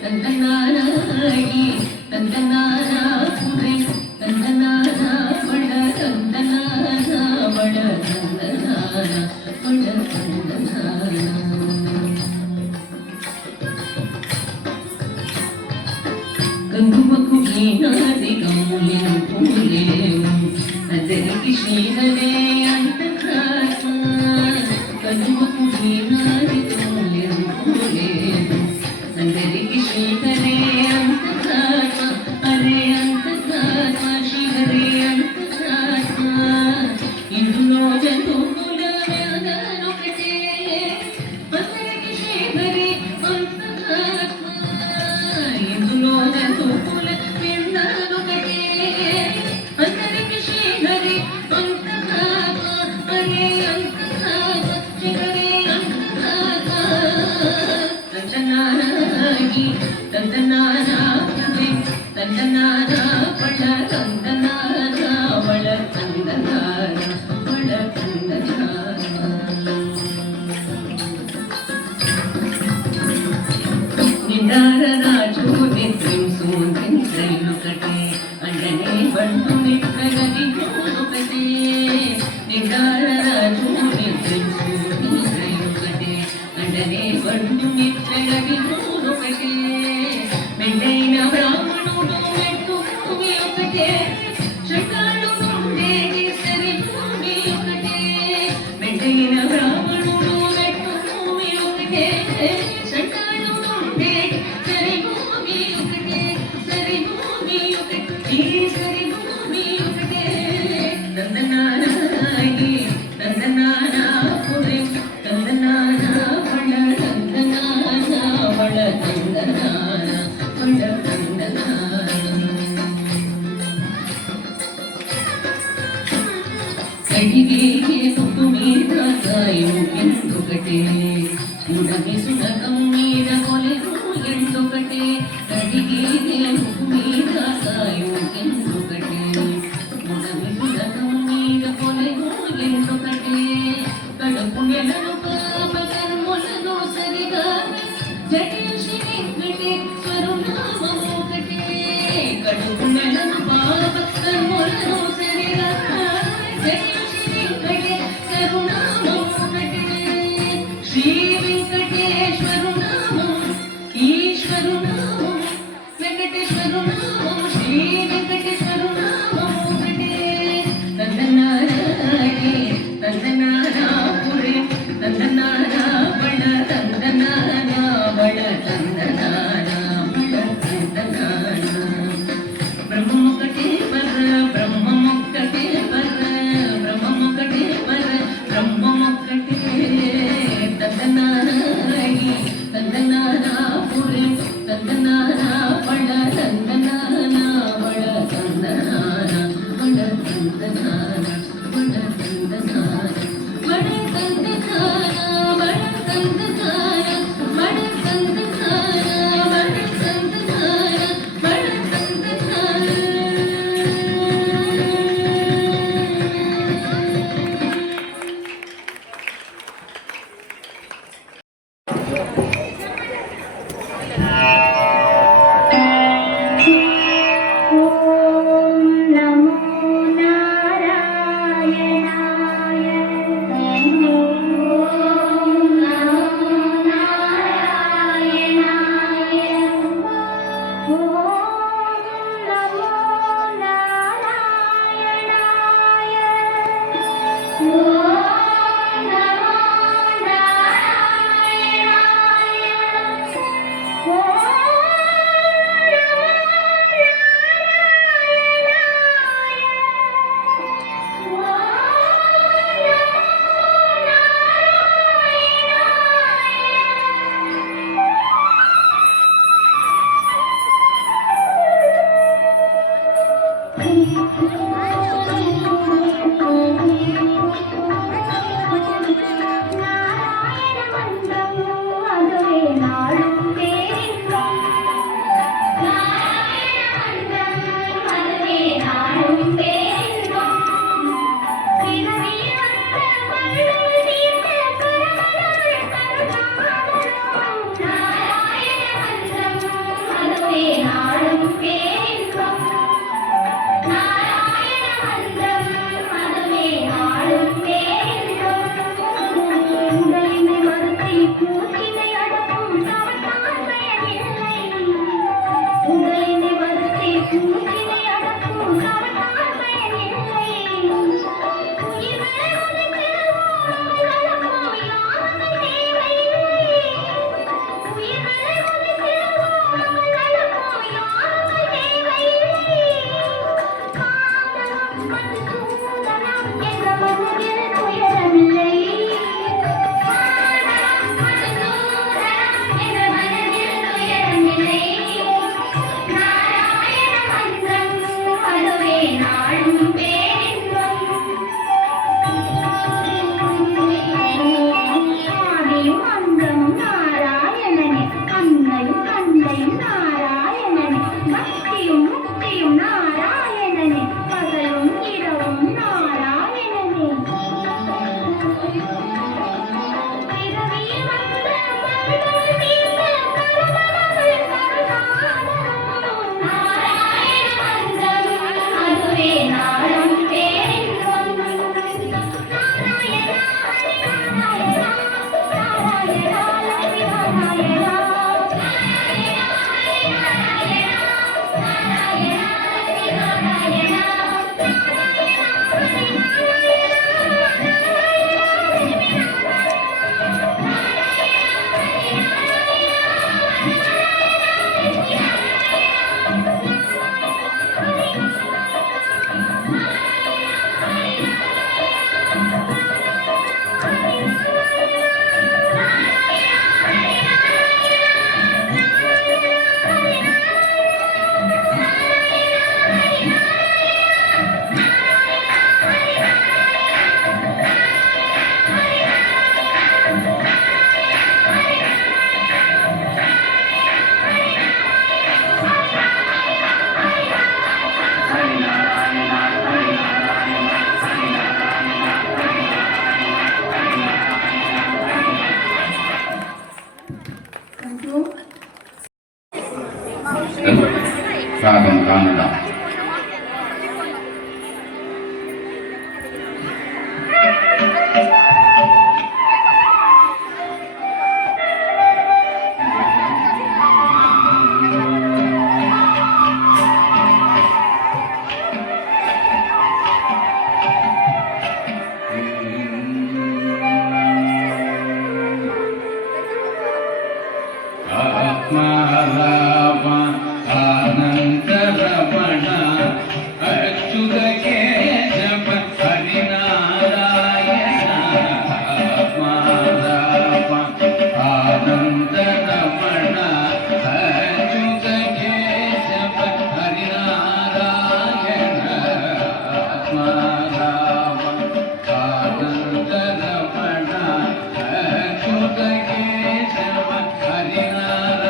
తందనానాయి తందనానా పురే తందనానా బళ తందనానా బళ తందనానా బళ తందనానా గంగుమకు ఈనాది గమ్ములను పూలేవు అందరికి శ్రీహరే అంతరాత్మ గంగుమకు ఈనాది గమ్ములను పూలేవు అందరికి శ్రీహరే అంతరాత్మ హరే అంతరాత్మ శ్రీహరే అంతరాత్మ ఇందులో జంతువుల వ్యాధనొకటే అందరికి శ్రీహరే అంతరాత్మ ఇందులో జంతువుల వ్యాధనొకటే అందరికి శ్రీహరే అంతరాత్మ హరే అంతరాత్మ శ్రీహరే అంతరాత్మ తందనానాగి తందనానా పురే తందనానా బళ తందనానా బళ తందనానా బళ తందనానా నిండార రాజు నిత్యం సూంద్రైనొకటే అండనే బండు నిత్రగది ఒకటే నిండార రాజు నిత్యం సూంద్రైనొకటే అండనే బండు నిత్రగది ఒకటే మెండైన బ్రాహ్మణుడు మెట్టు భూమి ఒకటే శంకాడు ఉండేది సరి భూమి ఒకటే మెండైన బ్రాహ్మణుడు మెట్టు భూమి ఒకటే శంకాడు ఉండేది సరి భూమి ఒకటే సరి భూమి ఒకటే ఈ సరి భూమి ఒకటే తందనానాయి తందనానా పురే తందనానా బళ తందనానా బళ తందనానా బళ తందనానా కడిగే పుట్టు మీద కాయం ఎందుకటే ఉడమి సునకం మీద కొలెను ఎందుకటే కడిగే పుట్టు మీద కాయం ఎందుకటే ఉడమి సునకం మీద కొలెను ఎందుకటే కడుపు నెలను పాప కర్ములను సరిగా జటిల్ శ్రీ వెంకటేశ్వరు నామము ఒకటే కడుపు నెలను పాప కర్ములను సరిగా జటిల్ శ్రీ వెంకటేశ్వరు నామము ఒకటే శ్రీ వెంకటేశ్వరు నామం ఈశ్వరు నామం వెంకటేశ్వరు నామం శ్రీ వెంకటేశ్వరు నామం ఒకటే తందనానాయి తందనానా పురే తందనానా బళ తందనానా బళ తందనానా బళ తందనానా బ్రహ్మముకటే పర బ్రహ్మముకటే పర బ్రహ్మముకటే పర బ్రహ్మముకటే తందనానాయి தேங்க்யூ. ராகம் காணடா. ஆத்மாராம ஆனந்தரமண அச்சுத கேசவ ஹரிநாராயண. ஆத்மாராம ஆனந்தரமண அச்சுத கேசவ ஹரிநாராயண. ஆத்மாராம ஆனந்தரமண அச்சுத கேசவ ஹரிநாராயண.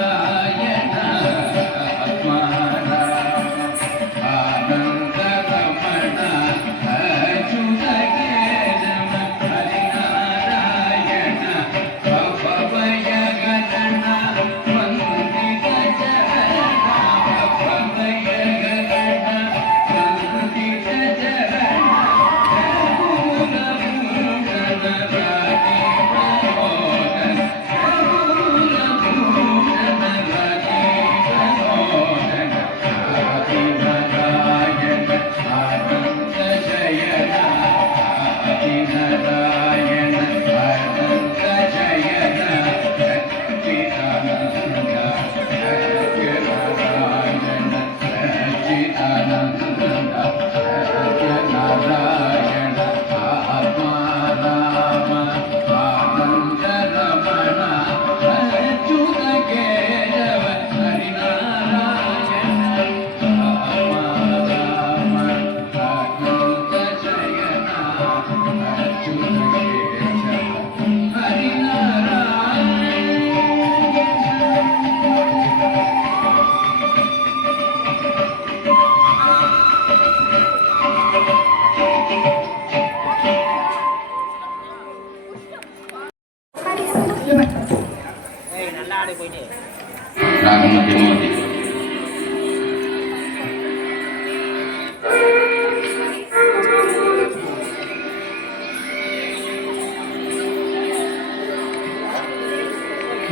ராகம் மத்தியமூர்த்தி.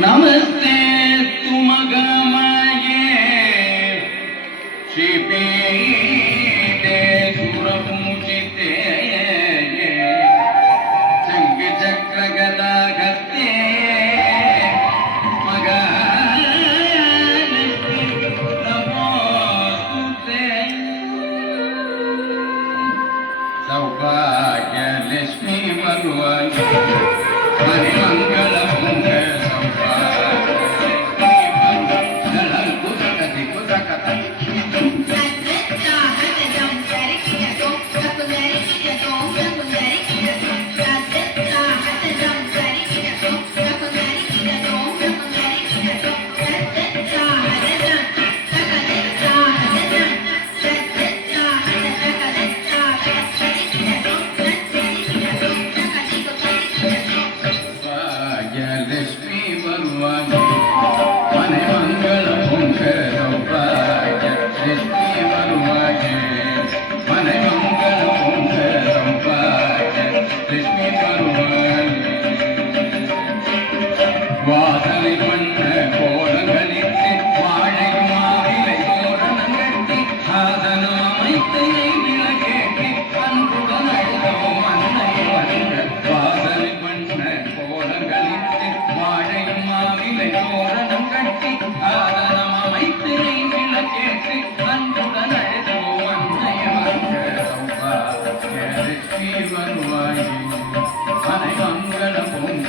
நமஸ்தே துமகமயே ஸ்ரீபீடே சுரபூஜிதே சங்க சக்கர கதாகத்தே சௌபாகியலட்சுமி வருவாய் மணிமங்கள பொங்க சௌபாகியலட்சுமி குதகதி குதகதி லட்சுமி வருவாய் மணிமங்கள பொங்க சௌபாகியலட்சுமி வருவாய் மணிமங்கள பொங்க சௌபாகியலட்சுமி வருவாய். வாசலை பண்ண கோலங்களிட்டு வாழை மாவிலை தோரணங்கட்டி சாதனம் அமைத்து விளக்கேற்றி அன்புடன் அழுதோம் அன்னை வந்த. வாசலை பண்ண கோலங்களிட்டு வாழை மாவிலை தோரணம் கட்டி சாதனம் அமைத்து விளக்கேற்றி அன்புடன் அழுதோம் அன்னை வந்த. சௌபாகியலட்சுமி வருவாய் மணிமங்கள பொங்க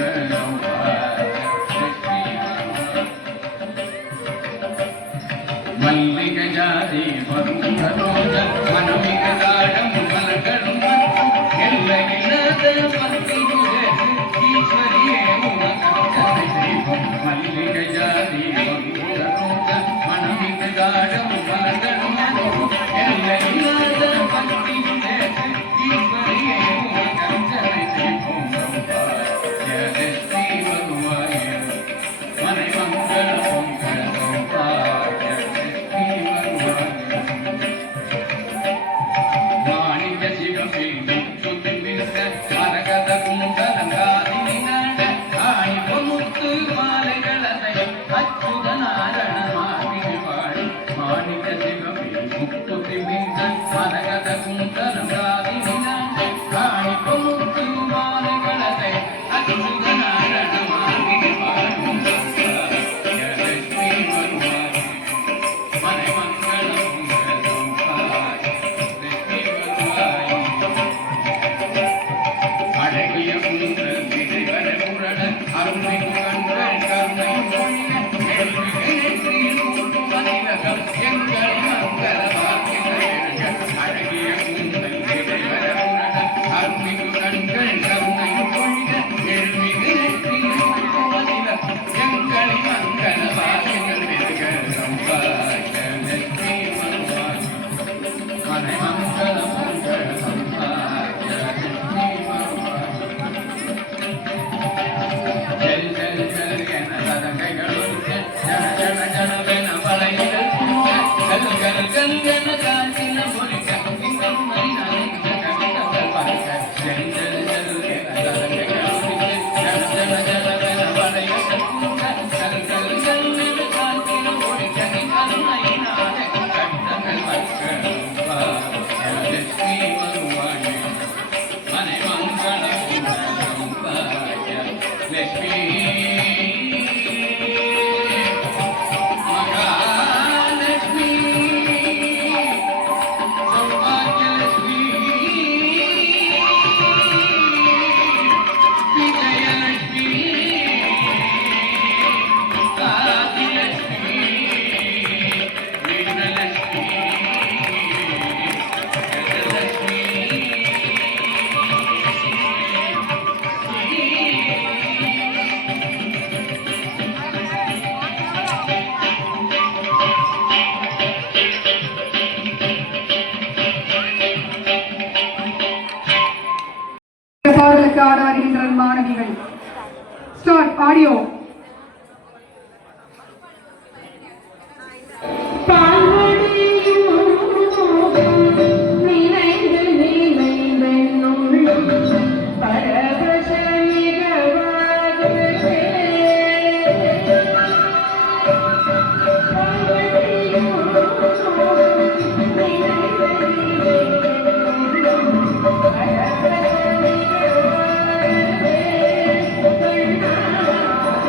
மல்லிக ஜாதி வருந்த ரோஜ மனமிக தாழம் மலர்களும் எல்லையில்லாத பத்தியுடைய ஈஸ்வரியே உனக்கர்த்தனை செய்வோம். மல்லிக ஜாதி வருந்த ரோஜ மனமிக தாழம் மலர்களும் எல்லையில்லாத பத்தியுடைய ஈஸ்வரியே உனக்கர்த்தனை செய்வோம். சௌபாகியலட்சுமி வருவாய் மணிமங்கள அச்சுதனாரண மாவினி வாழி மாணிக்க சிவமே முக்குத்தி மின்னன் மரகத குந்தலம் ராதினிதான் காணிக்க முத்து மாலைகளத்தை அச்சுதனாரண மாவினி வாழும் லட்சுமி வருவாய் மனை மங்களம் சம்பாய் லட்சுமி வருவாய் அழகிய குந்தல் திரைவர முரண அருமை கண்கள் கருணை எங்கள் மங்கள வாக்கியங்கள் அழகிய குந்தல் திரைவர முரண அருமை கண்கள் கருணை பொழிக எழுமிகு நெற்றியில் எங்கள் மங்கள வாக்கியங்கள் பெருக சம்பாய லட்சுமி வருவாய் மனை மங்கள மங்கள சம்பாய லட்சுமி வருவாய் ஜல் ஜல் ஜல் என சதங்கைகளுக்கு ஜன ஜன ஜனவென படைகள் பூக்க கல் கல் கல் என காற்றின பொறிக்க இங்கும் மரிநாளைந்த கவிதங்கள் பார்க்க ஜல் ஜல் ஜல் என சதங்கைகளுக்கு ஜன ஜன ஜனவென படைகள் பூக்க கல் கல் கல் என காற்றின பொறிக்க இங்கும் மரிநாளை கவிதங்கள் பார்க்க லட்சுமி வருவாய் மனை மங்களம் சம்பாய லட்சுமி மகாலட்சுமி சௌபாகியலட்சுமி விஜயலட்சுமி ஆதிலட்சுமி வீரலட்சுமி கஜலட்சுமி பாடலுக்கு ஆடாடுகின்ற மாணவிகள். Start audio. Thank you.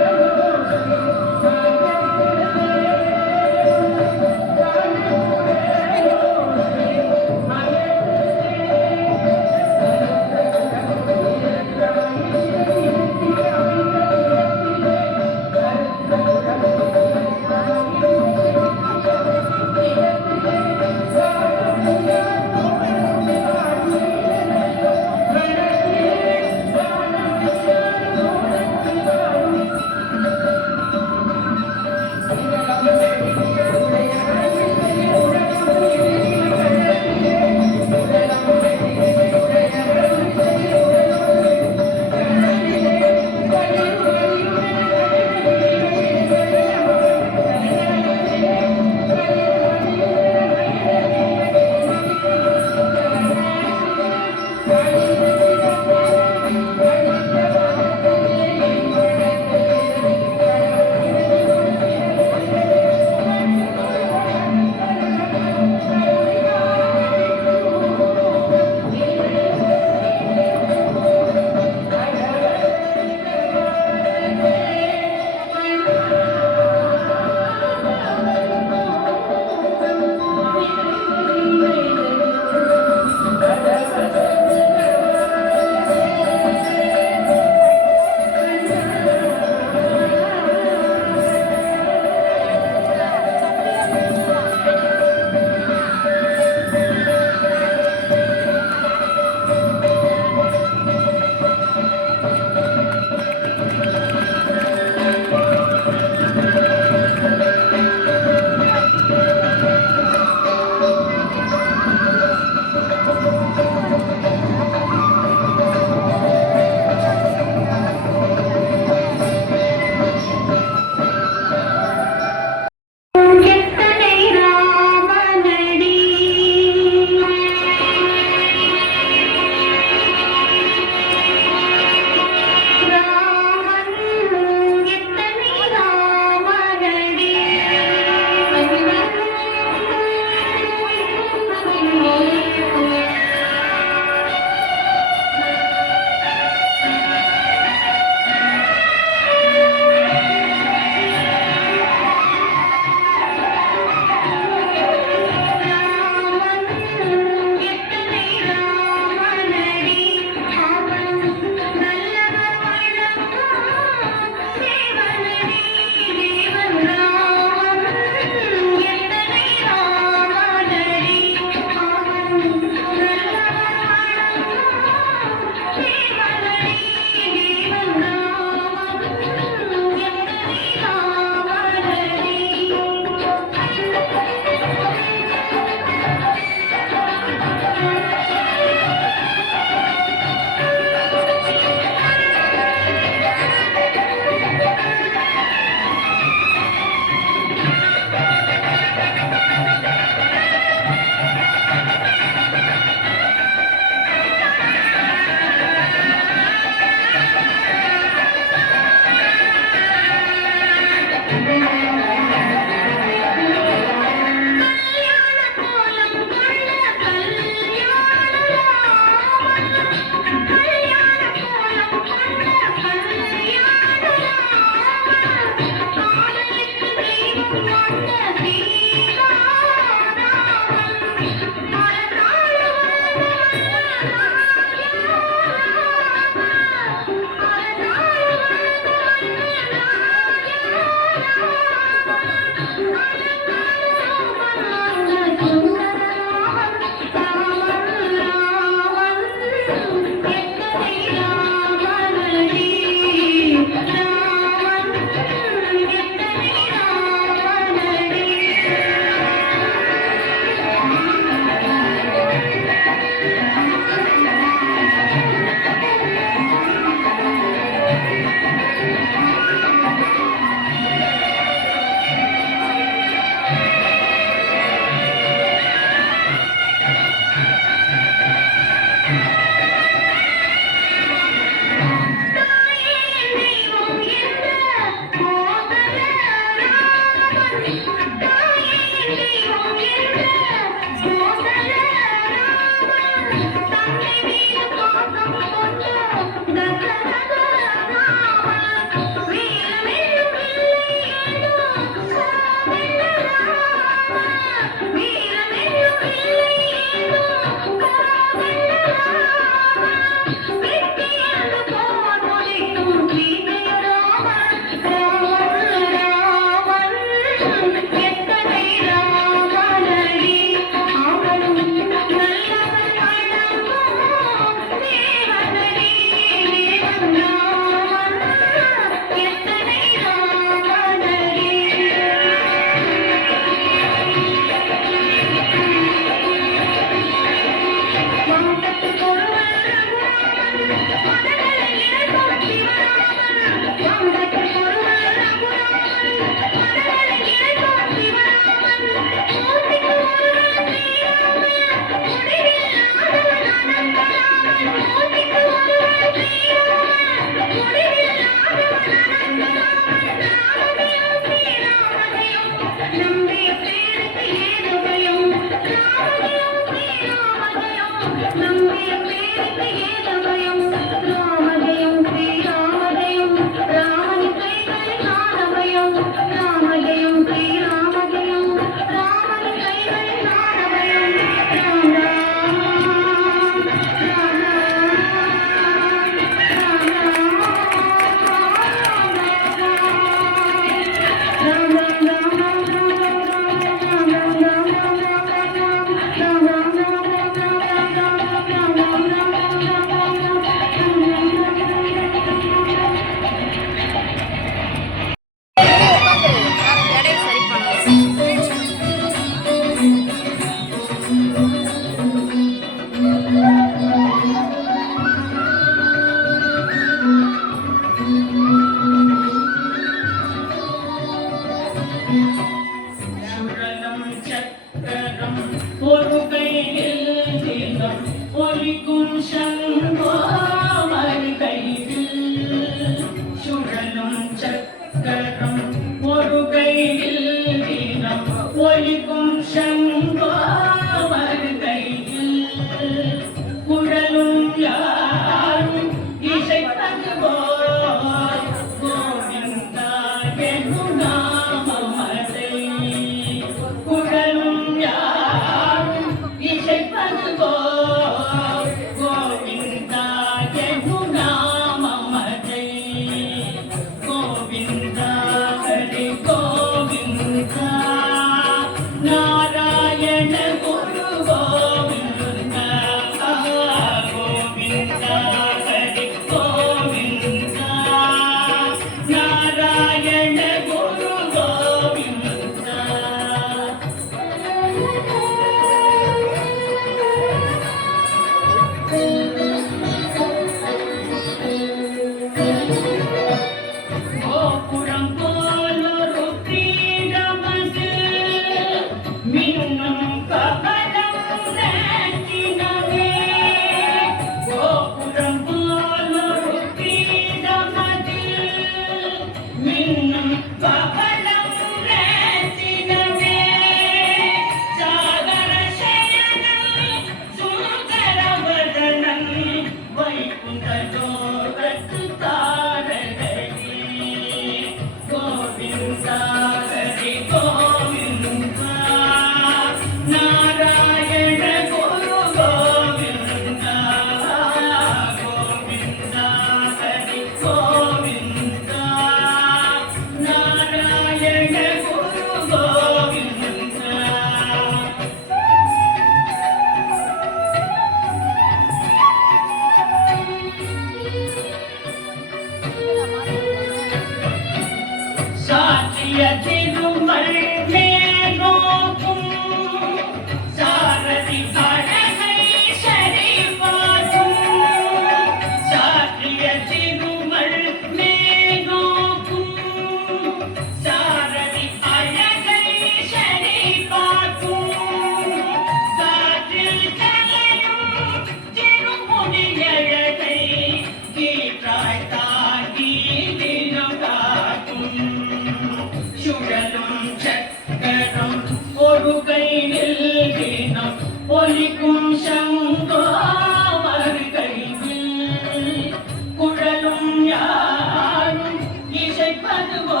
இசைப்பதுவோ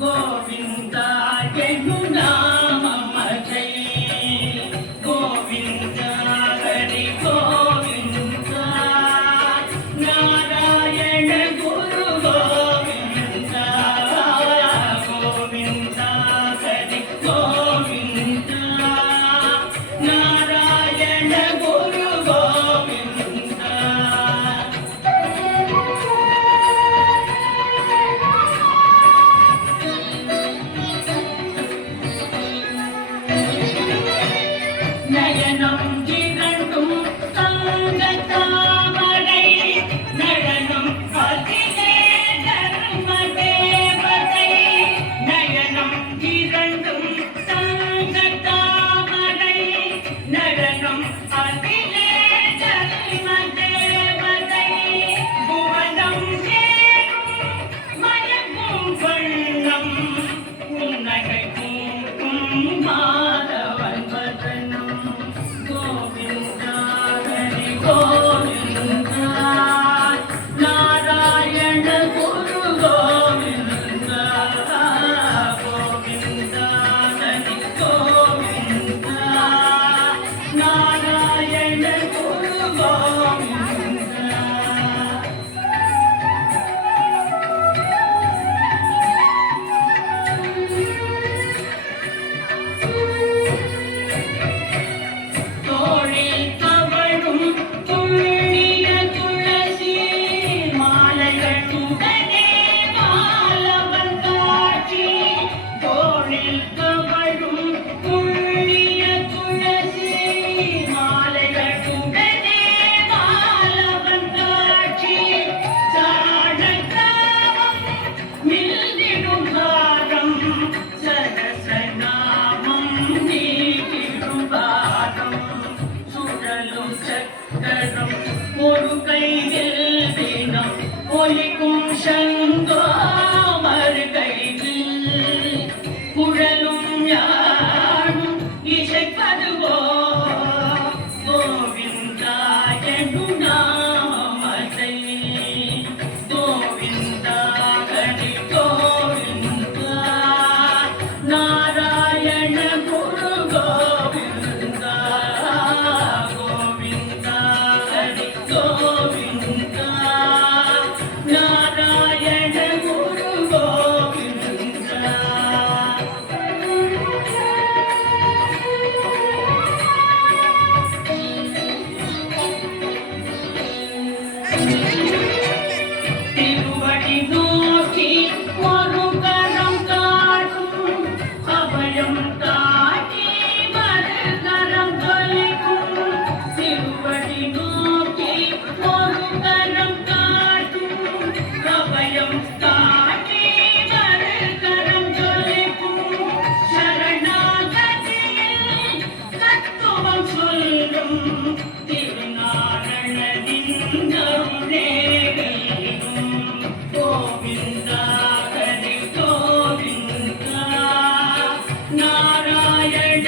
கோவிந்தா என்னும் நாமம் நயனம் இரண்டும் தங்கத் தாமரை நடனம் அதிலே தர்ம தேவதை நயனம் இரண்டும் தங்கத் தாமரை நடனம் அதிலே தர்ம தேவதை புவனம் சேரும் மயக்கும் வண்ணம் புன்னகை பூக்கும் மாதவன் வதனம் கோவிந்தா ஹரி கோவிந்தா நாராயண குரு கோவிந்தா கோவிந்தா ஹரி கோவிந்தா நாராயண குரு கோவிந்தா தோழில் தவழும் துள்ளிய துளசி மாலைகளுடனே மாலவன் காட்சி தோழில் தவழும் துள்ளிய துளசி மாலைகளுடனே மாலவன் காட்சி சாணக்கிராமம் மில்லிடும் பாரம் சரசநாமம் நீக்கிடும் பாரம் சுழலும் சக்கரம் ஒரு கையில் தினம் ஒலிக்கும் சங்கோ மறு கையில் குழலும் யாரும் இசைப்பதுவோ கோவிந்தாய நாமதை கோவிந்தா ஹரி கோவிந்தா நாராயண குரு கோவிந்தா கோவிந்தா ஹரி கோவிந்தா நாராயண குரு கோவிந்தா திருவடி நோக்கி ஒரு கரம் காட்டும் அபயம் காட்டி மறு கரம் தொலைக்கும் திருவடி நோக்கி ஒரு கரம் காட்டும் அபயம் காட்டி மறு கரம் தொலைக்கும் சரணாகதியில் தத்துவம் சொல்லும் திருநாரணனின் அருளேகையும் கோவிந்தா ஹரி கோவிந்தா நாராயண